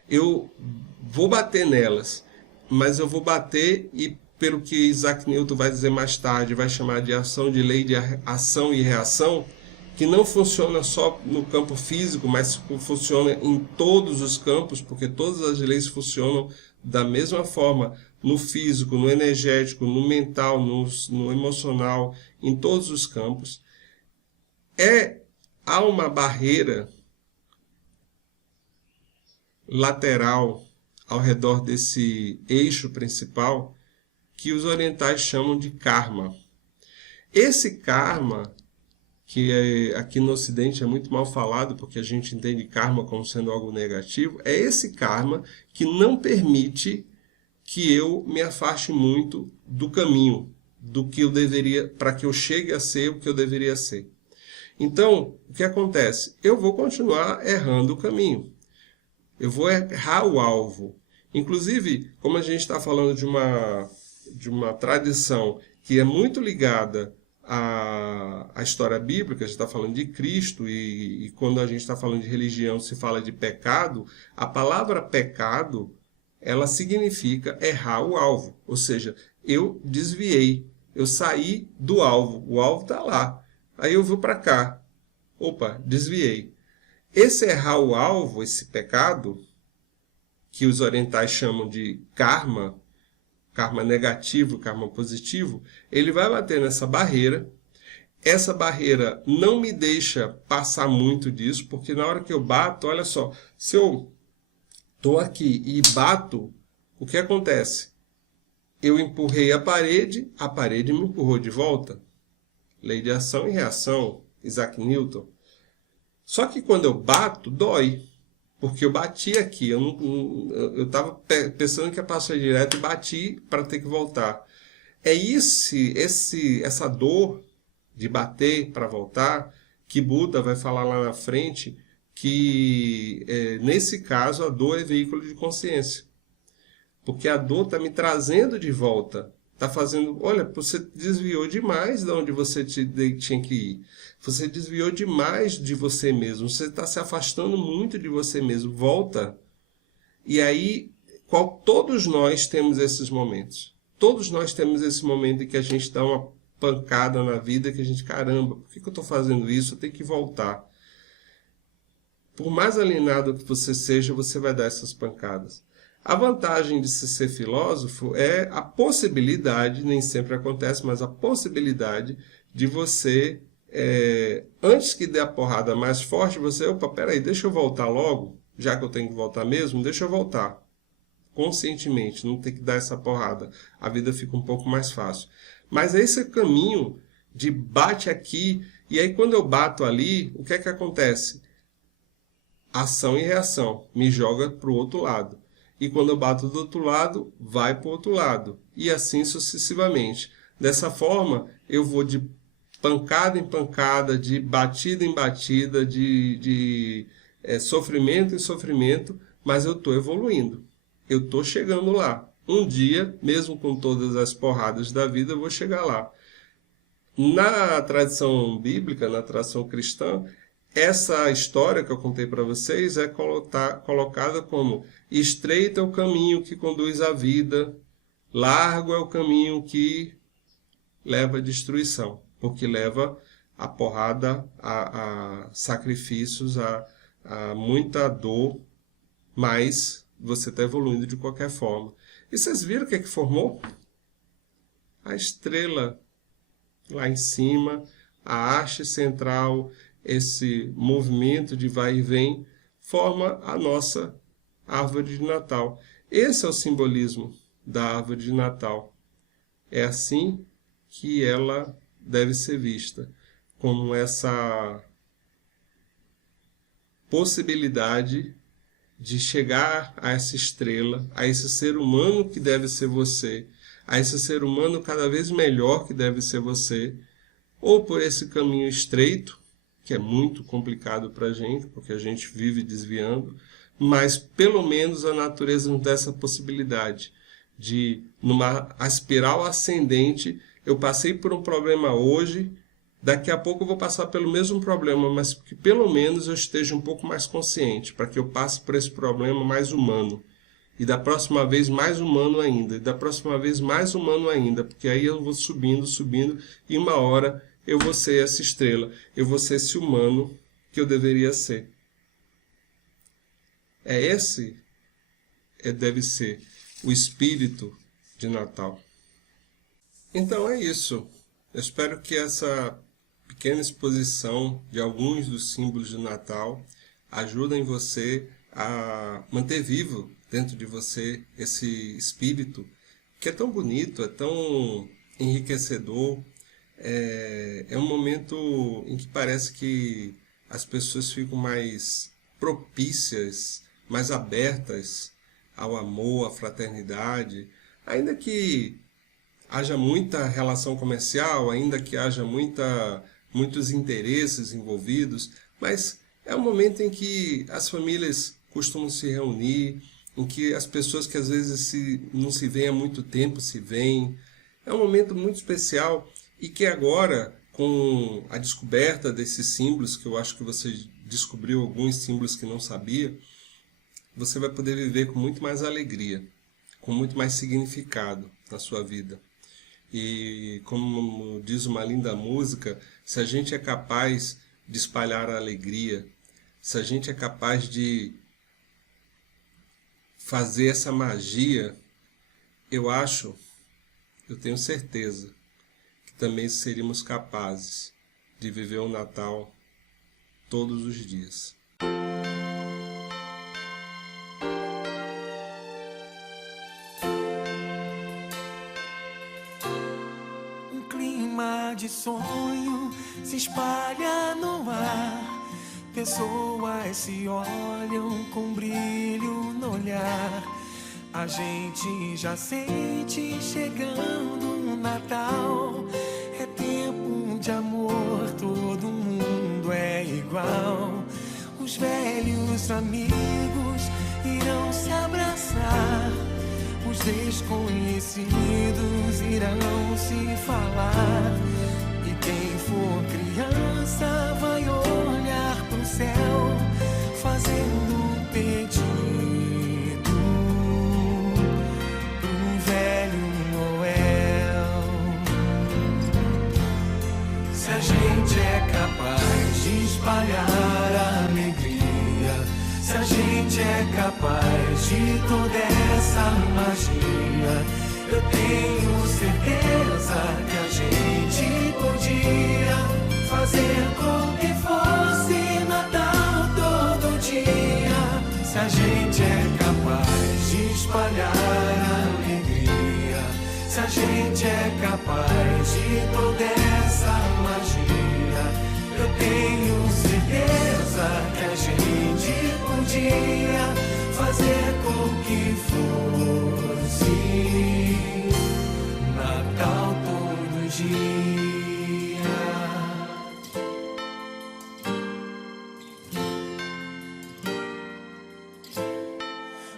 Eu vou bater nelas, mas eu vou bater e, pelo que Isaac Newton vai dizer mais tarde, vai chamar de ação de lei de ação e reação, que não funciona só no campo físico, mas funciona em todos os campos, porque todas as leis funcionam da mesma forma, no físico, no energético, no mental, no emocional, em todos os campos. Há uma barreira lateral ao redor desse eixo principal que os orientais chamam de karma. Esse karma, que aqui no Ocidente é muito mal falado, porque a gente entende karma como sendo algo negativo, é esse karma que não permite que eu me afaste muito do caminho, do que eu deveria, para que eu chegue a ser o que eu deveria ser. Então, o que acontece? Eu vou continuar errando o caminho. Eu vou errar o alvo. Inclusive, como a gente está falando de uma tradição que é muito ligada à história bíblica, a gente está falando de Cristo, e quando a gente está falando de religião se fala de pecado, a palavra pecado, ela significa errar o alvo. Ou seja, eu desviei, eu saí do alvo, o alvo está lá. Aí eu vou para cá. Opa, desviei. Esse errar o alvo, esse pecado, que os orientais chamam de karma, karma negativo, karma positivo, ele vai bater nessa barreira. Essa barreira não me deixa passar muito disso, porque na hora que eu bato, olha só, se eu estou aqui e bato, o que acontece? Eu empurrei a parede me empurrou de volta. Lei de ação e reação, Isaac Newton. Só que quando eu bato, dói. Porque eu bati aqui. Eu estava pensando que ia passar direto e bati para ter que voltar. É essa dor de bater para voltar que Buda vai falar lá na frente que, nesse caso, a dor é veículo de consciência. Porque a dor está me trazendo de volta. Está fazendo, olha, você desviou demais de onde você tinha que ir. Você desviou demais de você mesmo. Você está se afastando muito de você mesmo. Volta. E aí, todos nós temos esses momentos. Todos nós temos esse momento em que a gente dá uma pancada na vida que a gente, caramba, por que eu estou fazendo isso? Eu tenho que voltar. Por mais alienado que você seja, você vai dar essas pancadas. A vantagem de se ser filósofo é a possibilidade, nem sempre acontece, mas a possibilidade de você, antes que dê a porrada mais forte, você, opa, peraí, deixa eu voltar logo, já que eu tenho que voltar mesmo, deixa eu voltar. Conscientemente, não ter que dar essa porrada. A vida fica um pouco mais fácil. Mas esse caminho de bate aqui, e aí quando eu bato ali, o que é que acontece? Ação e reação, me joga para o outro lado. E quando eu bato do outro lado, vai para o outro lado. E assim sucessivamente. Dessa forma, eu vou de pancada em pancada, de batida em batida, de sofrimento em sofrimento, mas eu estou evoluindo. Eu estou chegando lá. Um dia, mesmo com todas as porradas da vida, eu vou chegar lá. Na tradição bíblica, na tradição cristã, essa história que eu contei para vocês é colocada como: estreito é o caminho que conduz à vida, largo é o caminho que leva à destruição, porque leva a porrada, a sacrifícios, a muita dor, mas você está evoluindo de qualquer forma. E vocês viram o que é que formou? A estrela lá em cima, a haste central, esse movimento de vai e vem, forma a nossa árvore de Natal. Esse é o simbolismo da árvore de Natal. É assim que ela deve ser vista, como essa possibilidade de chegar a essa estrela, a esse ser humano que deve ser você, a esse ser humano cada vez melhor que deve ser você, ou por esse caminho estreito, que é muito complicado para a gente, porque a gente vive desviando, mas pelo menos a natureza nos dá essa possibilidade de, numa espiral ascendente, eu passei por um problema hoje, daqui a pouco eu vou passar pelo mesmo problema, mas que pelo menos eu esteja um pouco mais consciente, para que eu passe por esse problema mais humano. E da próxima vez mais humano ainda, e da próxima vez mais humano ainda, porque aí eu vou subindo, subindo, e uma hora eu vou ser essa estrela, eu vou ser esse humano que eu deveria ser. Deve ser o espírito de Natal. Então é isso. Eu espero que essa pequena exposição de alguns dos símbolos de Natal ajudem você a manter vivo dentro de você esse espírito que é tão bonito, é tão enriquecedor. É um momento em que parece que as pessoas ficam mais propícias, mais abertas ao amor, à fraternidade, ainda que haja muita relação comercial, ainda que haja muitos interesses envolvidos, mas é um momento em que as famílias costumam se reunir, em que as pessoas que às vezes não se veem há muito tempo se veem. É um momento muito especial e que agora, com a descoberta desses símbolos, que eu acho que você descobriu alguns símbolos que não sabia, você vai poder viver com muito mais alegria, com muito mais significado na sua vida. E como diz uma linda música, se a gente é capaz de espalhar a alegria, se a gente é capaz de fazer essa magia, eu tenho certeza que também seríamos capazes de viver o Natal todos os dias. Um clima de sonho se espalha no ar. Pessoas se olham com brilho no olhar. A gente já sente chegando o Natal. É tempo de amor, todo mundo é igual. Os velhos amigos irão se abraçar. Os desconhecidos irão se falar. E quem for criança vai olhar pro céu, fazendo um pedido pro velho Noel. gente é capaz de toda essa magia, eu tenho certeza que a gente podia fazer com que fosse Natal todo dia. Se a gente é capaz de espalhar alegria, se a gente é capaz de toda essa magia, eu tenho certeza que a gente podia fazer com que fosse Natal todo dia.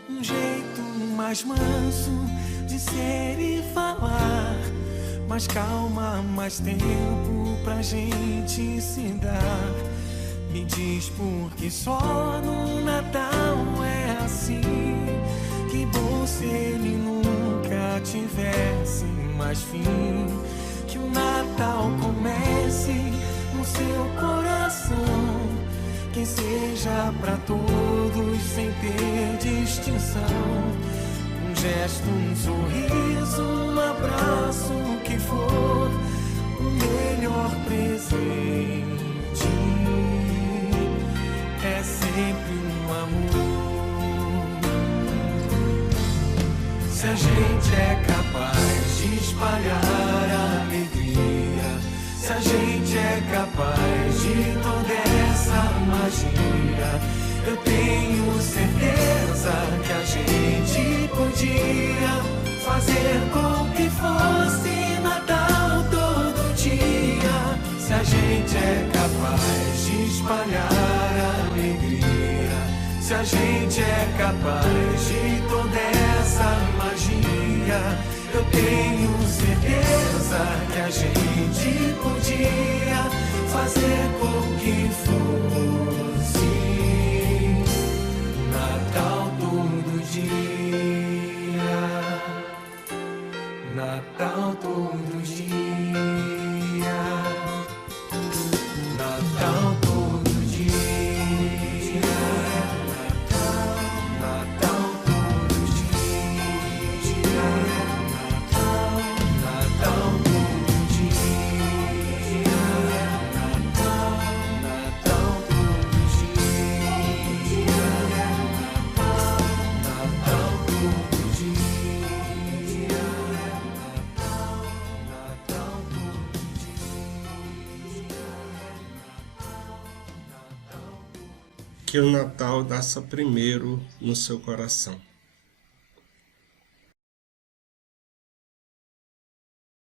Um jeito mais manso de ser e falar, mais calma, mais tempo pra gente se dar. Me diz por que só no Natal é assim. Que bom se ele nunca tivesse mais fim. Que o Natal comece no seu coração, que seja pra todos sem ter distinção. Um gesto, um sorriso, um abraço, o que for, o melhor presente é sempre um amor. Se a gente é capaz de espalhar a alegria, se a gente é capaz de toda essa magia, eu tenho certeza que a gente podia fazer com que fosse Natal todo dia. Se a gente é capaz de espalhar a alegria, se a gente é capaz de toda essa magia, eu tenho certeza que a gente podia fazer com que fosse Natal todo dia, Natal todo dia, Natal todo dia, Natal todo dia, Natal todo dia, Natal todo dia, Natal todo dia, Natal Que o Natal nasça primeiro no seu coração.